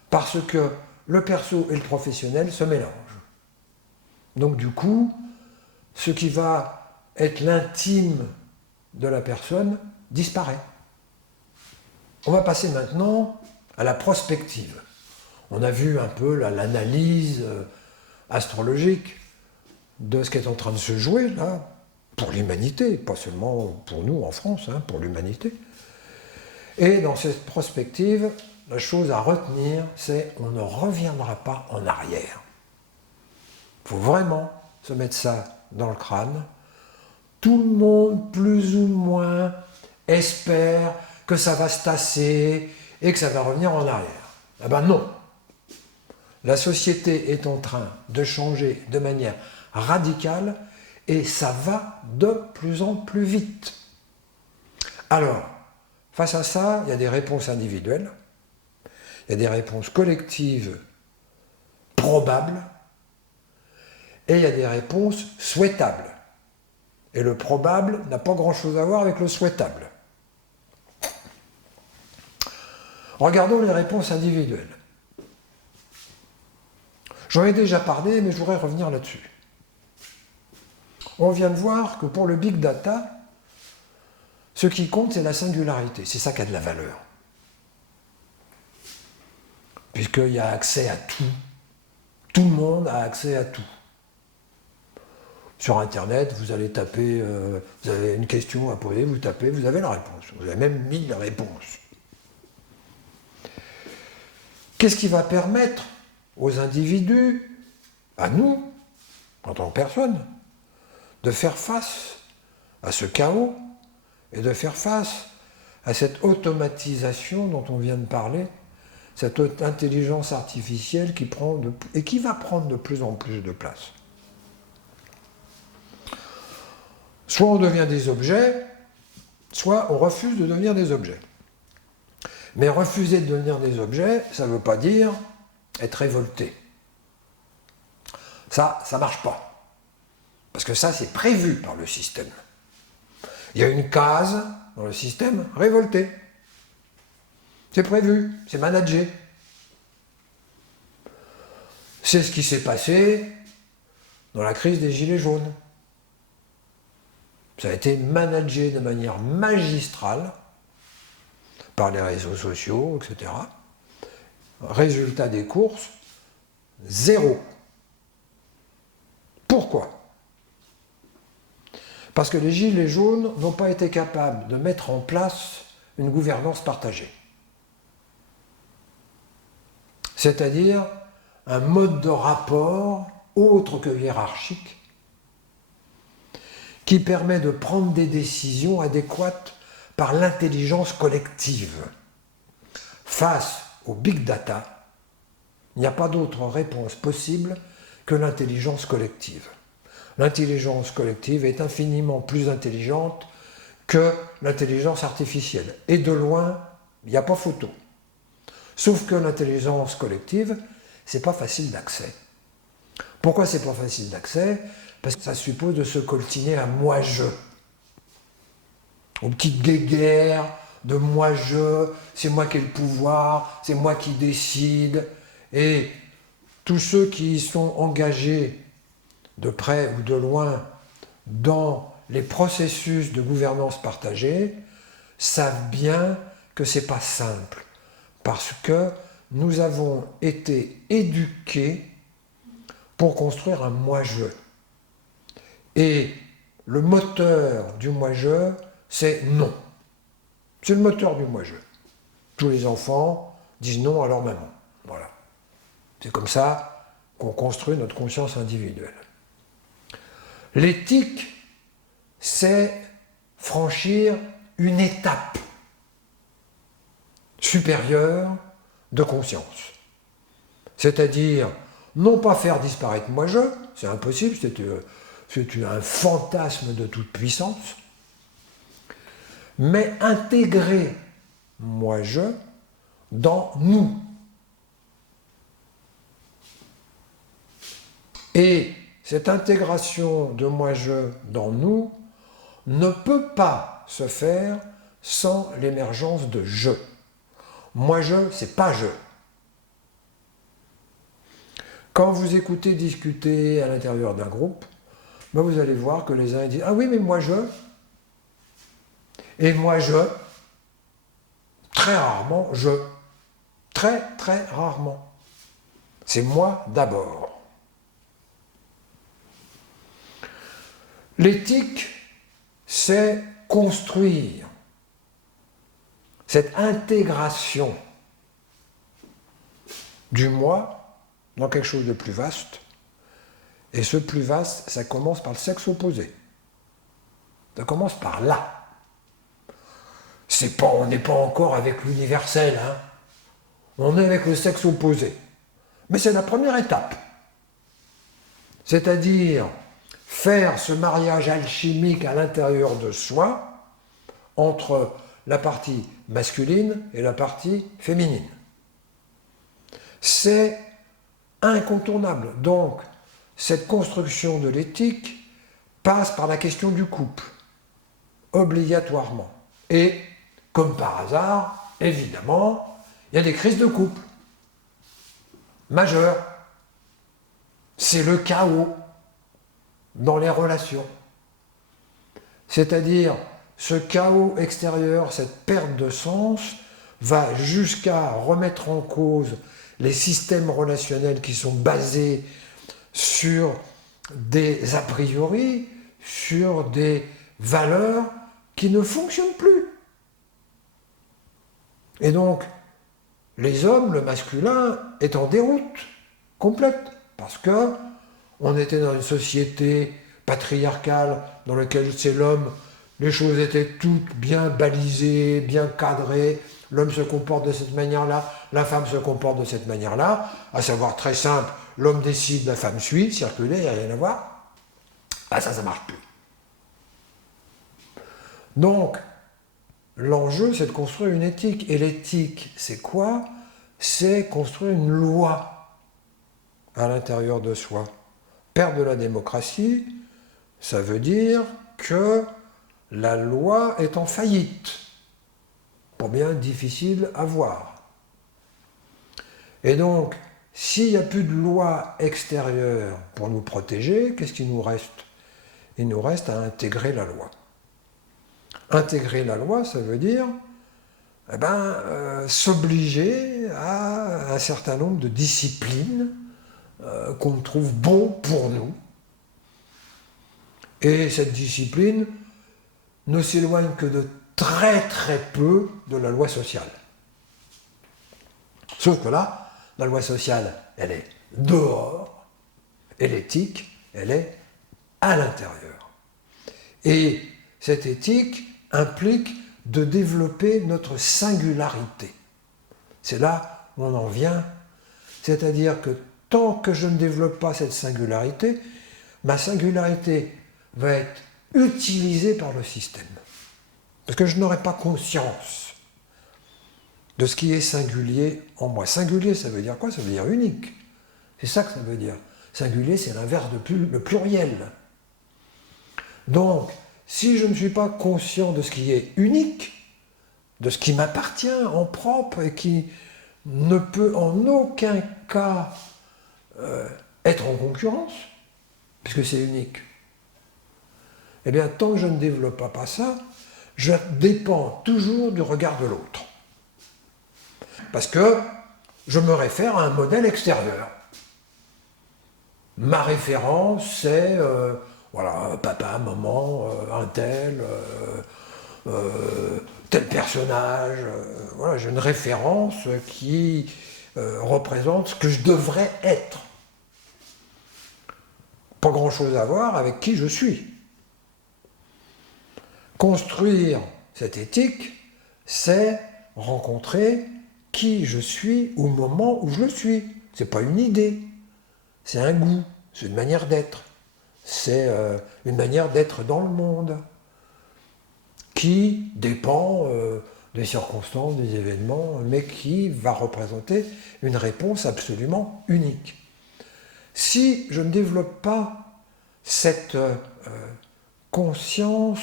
parce que le perso et le professionnel se mélangent. Donc du coup, ce qui va être l'intime de la personne disparaît. On va passer maintenant à la prospective. On a vu un peu l'analyse astrologique de ce qui est en train de se jouer là, pour l'humanité, pas seulement pour nous en France, pour l'humanité. Et dans cette prospective, la chose à retenir, c'est qu'on ne reviendra pas en arrière. Il faut vraiment se mettre ça dans le crâne. Tout le monde, plus ou moins, espère que ça va se tasser et que ça va revenir en arrière. Eh ben non. La société est en train de changer de manière radicale et ça va de plus en plus vite. Alors, face à ça, il y a des réponses individuelles, il y a des réponses collectives probables et il y a des réponses souhaitables. Et le probable n'a pas grand-chose à voir avec le souhaitable. Regardons les réponses individuelles. J'en ai déjà parlé, mais je voudrais revenir là-dessus. On vient de voir que pour le big data, ce qui compte, c'est la singularité. C'est ça qui a de la valeur. Puisqu'il y a accès à tout. Tout le monde a accès à tout. Sur Internet, vous allez taper, vous avez une question à poser, vous tapez, vous avez la réponse. Vous avez même mis la réponse. Qu'est-ce qui va permettre aux individus, à nous, en tant que personne, de faire face à ce chaos et de faire face à cette automatisation dont on vient de parler, cette intelligence artificielle qui va prendre de plus en plus de place. Soit on devient des objets, soit on refuse de devenir des objets. Mais refuser de devenir des objets, ça ne veut pas dire être révolté. Ça ne marche pas. Parce que ça, c'est prévu par le système. Il y a une case dans le système, révolté. C'est prévu, c'est managé. C'est ce qui s'est passé dans la crise des Gilets jaunes. Ça a été managé de manière magistrale par les réseaux sociaux, etc. Résultat des courses, 0. Pourquoi ? Parce que les Gilets jaunes n'ont pas été capables de mettre en place une gouvernance partagée. C'est-à-dire un mode de rapport autre que hiérarchique qui permet de prendre des décisions adéquates par l'intelligence collective. Face au big data, il n'y a pas d'autre réponse possible que l'intelligence collective. L'intelligence collective est infiniment plus intelligente que l'intelligence artificielle. Et de loin, il n'y a pas photo. Sauf que l'intelligence collective, c'est pas facile d'accès. Pourquoi c'est pas facile d'accès ? Parce que ça suppose de se coltiner à moi-je. Aux petites guéguerres de moi-je, c'est moi qui ai le pouvoir, c'est moi qui décide. Et tous ceux qui y sont engagés de près ou de loin dans les processus de gouvernance partagée savent bien que ce n'est pas simple, parce que nous avons été éduqués pour construire un moi-je. Et le moteur du moi-je, c'est non. C'est le moteur du moi-je. Tous les enfants disent non à leur maman. Voilà. C'est comme ça qu'on construit notre conscience individuelle. L'éthique, c'est franchir une étape supérieure de conscience. C'est-à-dire, non pas faire disparaître moi-je, c'est impossible, c'est un fantasme de toute puissance, mais intégrer moi-je dans nous. Et cette intégration de moi-je dans nous ne peut pas se faire sans l'émergence de je. Moi-je, c'est pas je. Quand vous écoutez discuter à l'intérieur d'un groupe, ben vous allez voir que les uns disent « Ah oui, mais moi je ». Et moi je, très rarement je. Très, très rarement. C'est moi d'abord. L'éthique, c'est construire cette intégration du moi dans quelque chose de plus vaste. Et ce plus vaste, ça commence par le sexe opposé. Ça commence par là. On n'est pas encore avec l'universel, hein. On est avec le sexe opposé. Mais c'est la première étape. C'est-à-dire faire ce mariage alchimique à l'intérieur de soi entre la partie masculine et la partie féminine. C'est incontournable. Donc, cette construction de l'éthique passe par la question du couple, obligatoirement. Et, comme par hasard, évidemment, il y a des crises de couple majeures. C'est le chaos dans les relations. C'est-à-dire, ce chaos extérieur, cette perte de sens, va jusqu'à remettre en cause les systèmes relationnels qui sont basés sur des a priori, sur des valeurs qui ne fonctionnent plus. Et donc, les hommes, le masculin, est en déroute complète, parce que on était dans une société patriarcale dans laquelle c'est l'homme, les choses étaient toutes bien balisées, bien cadrées, l'homme se comporte de cette manière-là, la femme se comporte de cette manière-là, à savoir très simple, l'homme décide, la femme suit, circuler, il n'y a rien à voir. Ah ça marche plus. Donc, l'enjeu, c'est de construire une éthique. Et l'éthique, c'est quoi? C'est construire une loi à l'intérieur de soi. Perdre de la démocratie, ça veut dire que la loi est en faillite. Pour bien difficile à voir. Et donc, s'il n'y a plus de loi extérieure pour nous protéger, qu'est-ce qu'il nous reste? Il nous reste à intégrer la loi. Intégrer la loi, ça veut dire s'obliger à un certain nombre de disciplines qu'on trouve bon pour nous. Et cette discipline ne s'éloigne que de très très peu de la loi sociale. Sauf que là, la loi sociale, elle est dehors, et l'éthique, elle est à l'intérieur. Et cette éthique implique de développer notre singularité. C'est là où on en vient, c'est-à-dire que tant que je ne développe pas cette singularité, ma singularité va être utilisée par le système. Parce que je n'aurai pas conscience de ce qui est singulier en moi. Singulier, ça veut dire quoi? Ça veut dire unique. C'est ça que ça veut dire. Singulier, c'est l'inverse de le pluriel. Donc, si je ne suis pas conscient de ce qui est unique, de ce qui m'appartient en propre et qui ne peut en aucun cas être en concurrence, puisque c'est unique. Eh bien, tant que je ne développe pas ça, je dépends toujours du regard de l'autre. Parce que je me réfère à un modèle extérieur. Ma référence, c'est voilà, papa, maman, un tel, tel personnage. Voilà, j'ai une référence qui représente ce que je devrais être. Pas grand-chose à voir avec qui je suis. Construire cette éthique, c'est rencontrer qui je suis au moment où je le suis. C'est pas une idée, c'est un goût, c'est une manière d'être. C'est une manière d'être dans le monde qui dépend des circonstances, des événements, mais qui va représenter une réponse absolument unique. Si je ne développe pas cette conscience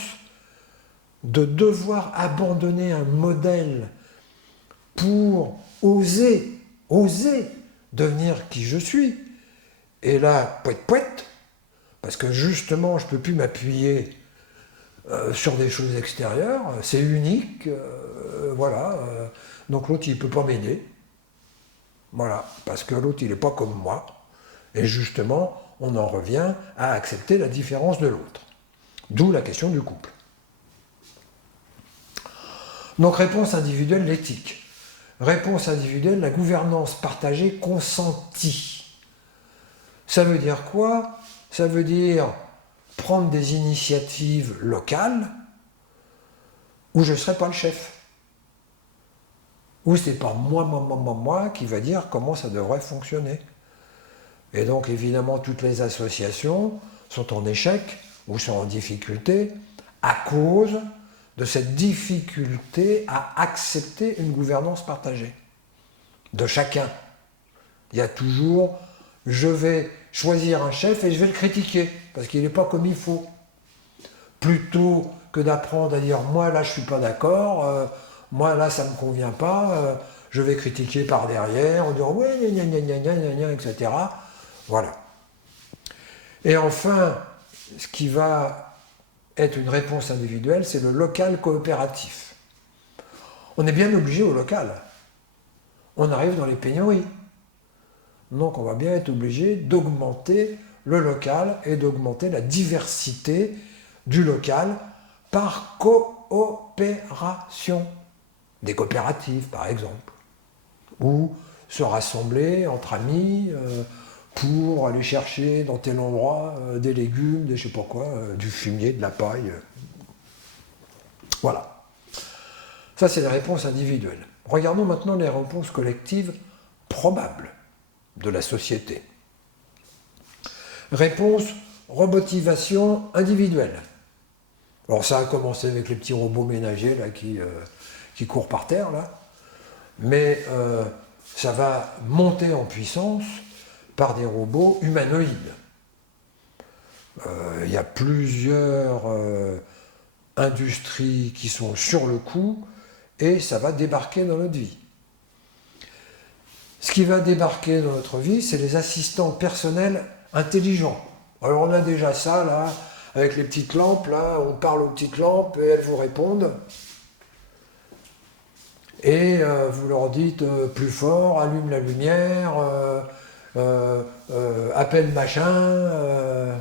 de devoir abandonner un modèle pour oser devenir qui je suis, et là, poète, parce que justement, je ne peux plus m'appuyer sur des choses extérieures, c'est unique, voilà, donc l'autre, il ne peut pas m'aider, voilà, parce que l'autre, il n'est pas comme moi, et justement, on en revient à accepter la différence de l'autre. D'où la question du couple. Donc, réponse individuelle, l'éthique. Réponse individuelle, la gouvernance partagée consentie. Ça veut dire quoi? Ça veut dire prendre des initiatives locales où je ne serai pas le chef. Où ce n'est pas moi qui va dire comment ça devrait fonctionner. Et donc évidemment toutes les associations sont en échec ou sont en difficulté à cause de cette difficulté à accepter une gouvernance partagée de chacun. Il y a toujours, je vais choisir un chef et je vais le critiquer parce qu'il n'est pas comme il faut. Plutôt que d'apprendre à dire moi là je suis pas d'accord, moi là ça me convient pas, je vais critiquer par derrière en disant ouais gna gna gna gna gna gna, etc. Voilà. Et enfin, ce qui va être une réponse individuelle, c'est le local coopératif. On est bien obligé au local. On arrive dans les pénuries. Donc on va bien être obligé d'augmenter le local et d'augmenter la diversité du local par coopération. Des coopératives par exemple. Ou se rassembler entre amis pour aller chercher dans tel endroit des légumes, des je sais pas quoi, du fumier, de la paille. Voilà. Ça, c'est les réponses individuelles. Regardons maintenant les réponses collectives probables de la société. Réponse robotisation individuelle. Alors ça a commencé avec les petits robots ménagers là, qui courent par terre, là. Mais ça va monter en puissance par des robots humanoïdes. Il y a plusieurs industries qui sont sur le coup et ça va débarquer dans notre vie. Ce qui va débarquer dans notre vie, c'est les assistants personnels intelligents. Alors on a déjà ça là, avec les petites lampes, là, on parle aux petites lampes et elles vous répondent. Et vous leur dites plus fort, allume la lumière, appelle machin,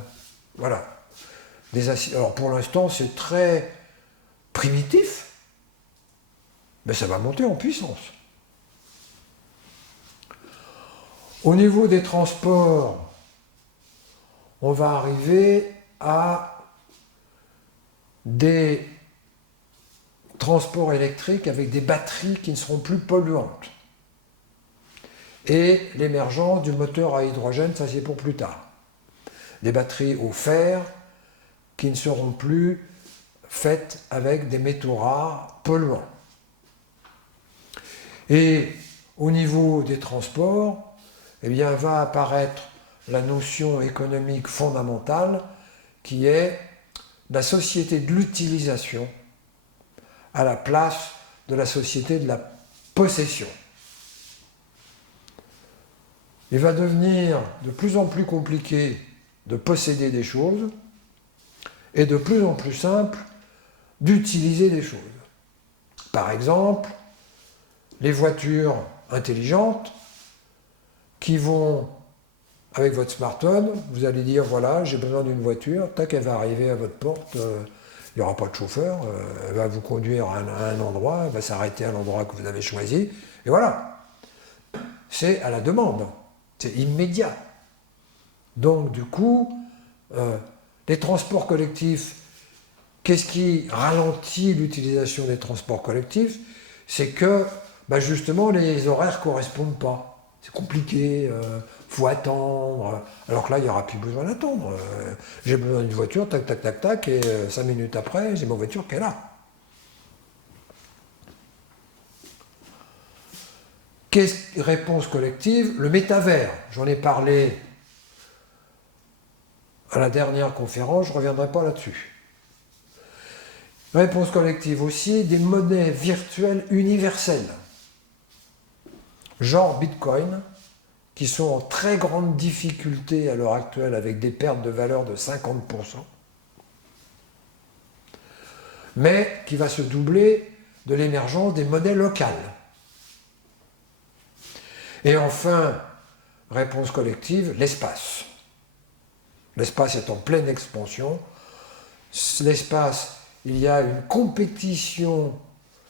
voilà. Alors pour l'instant c'est très primitif, mais ça va monter en puissance. Au niveau des transports, on va arriver à des transports électriques avec des batteries qui ne seront plus polluantes. Et l'émergence du moteur à hydrogène, ça c'est pour plus tard. Des batteries au fer qui ne seront plus faites avec des métaux rares polluants. Et au niveau des transports, eh bien, va apparaître la notion économique fondamentale qui est la société de l'utilisation à la place de la société de la possession. il va devenir de plus en plus compliqué de posséder des choses et de plus en plus simple d'utiliser des choses. Par exemple, les voitures intelligentes qui vont, avec votre smartphone, vous allez dire, voilà, j'ai besoin d'une voiture, tac, elle va arriver à votre porte, il n'y aura pas de chauffeur, elle va vous conduire à un endroit, elle va s'arrêter à l'endroit que vous avez choisi, et voilà. C'est à la demande, c'est immédiat. Donc du coup, les transports collectifs, qu'est-ce qui ralentit l'utilisation des transports collectifs? C'est que justement les horaires ne correspondent pas. C'est compliqué, faut attendre. Alors que là, il n'y aura plus besoin d'attendre. J'ai besoin d'une voiture, tac, tac, tac, tac, et 5 minutes après, j'ai ma voiture qui est là. Réponse collective, le métavers. J'en ai parlé à la dernière conférence, je ne reviendrai pas là-dessus. Réponse collective aussi, des monnaies virtuelles universelles, genre Bitcoin, qui sont en très grande difficulté à l'heure actuelle avec des pertes de valeur de 50%, mais qui va se doubler de l'émergence des monnaies locales. Et enfin, réponse collective, l'espace. L'espace est en pleine expansion. L'espace, il y a une compétition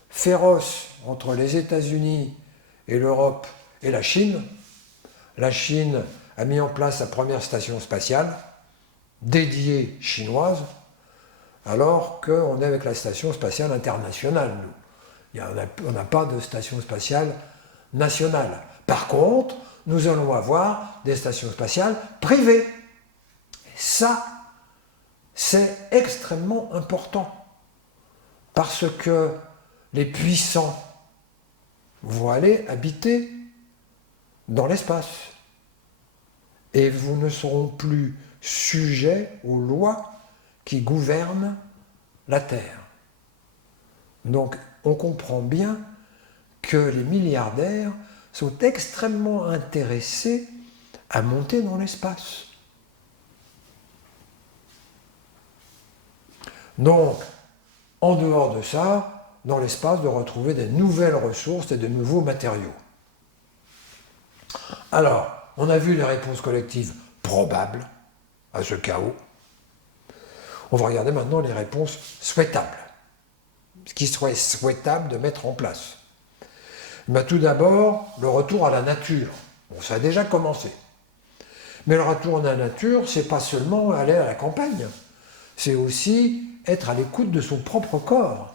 féroce entre les États-Unis et l'Europe et la Chine. La Chine a mis en place sa première station spatiale, dédiée chinoise, alors qu'on est avec la station spatiale internationale, nous. On n'a pas de station spatiale nationale. Par contre, nous allons avoir des stations spatiales privées. Et ça, c'est extrêmement important. Parce que les puissants vont aller habiter dans l'espace. Et vous ne seront plus sujets aux lois qui gouvernent la Terre. Donc, on comprend bien que les milliardaires sont extrêmement intéressés à monter dans l'espace. Donc, en dehors de ça, dans l'espace, de retrouver des nouvelles ressources et de nouveaux matériaux. Alors, on a vu les réponses collectives probables à ce chaos. On va regarder maintenant les réponses souhaitables. Ce qui serait souhaitable de mettre en place. Tout d'abord, le retour à la nature. Bon, ça a déjà commencé. Mais le retour à la nature, c'est pas seulement aller à la campagne. C'est aussi être à l'écoute de son propre corps.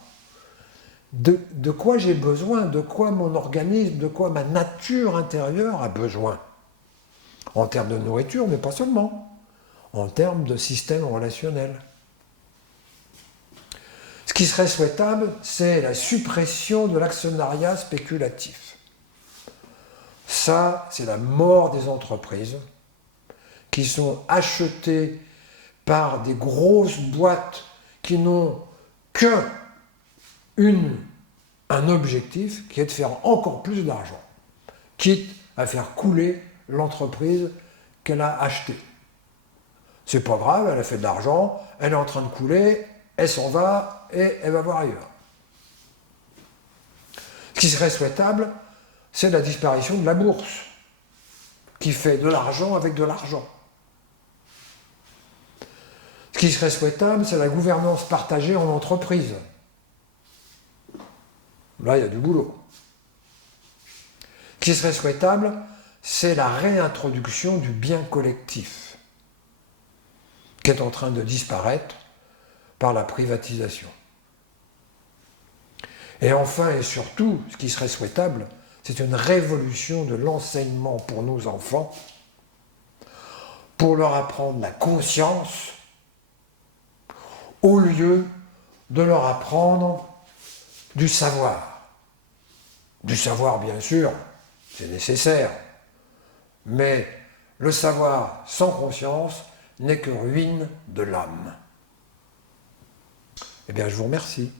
De quoi j'ai besoin, de quoi mon organisme, de quoi ma nature intérieure a besoin. En termes de nourriture, mais pas seulement. En termes de système relationnel. Ce qui serait souhaitable, c'est la suppression de l'actionnariat spéculatif. Ça, c'est la mort des entreprises qui sont achetées par des grosses boîtes qui n'ont qu'un objectif, qui est de faire encore plus d'argent, quitte à faire couler l'entreprise qu'elle a achetée. C'est pas grave, elle a fait de l'argent, elle est en train de couler, elle s'en va et elle va voir ailleurs. Ce qui serait souhaitable, c'est la disparition de la bourse, qui fait de l'argent avec de l'argent. Ce qui serait souhaitable, c'est la gouvernance partagée en entreprise. Là, il y a du boulot. Ce qui serait souhaitable, c'est la réintroduction du bien collectif, qui est en train de disparaître par la privatisation. Et enfin et surtout, ce qui serait souhaitable, c'est une révolution de l'enseignement pour nos enfants, pour leur apprendre la conscience, au lieu de leur apprendre du savoir. Du savoir, bien sûr, c'est nécessaire, mais le savoir sans conscience n'est que ruine de l'âme. Eh bien, je vous remercie.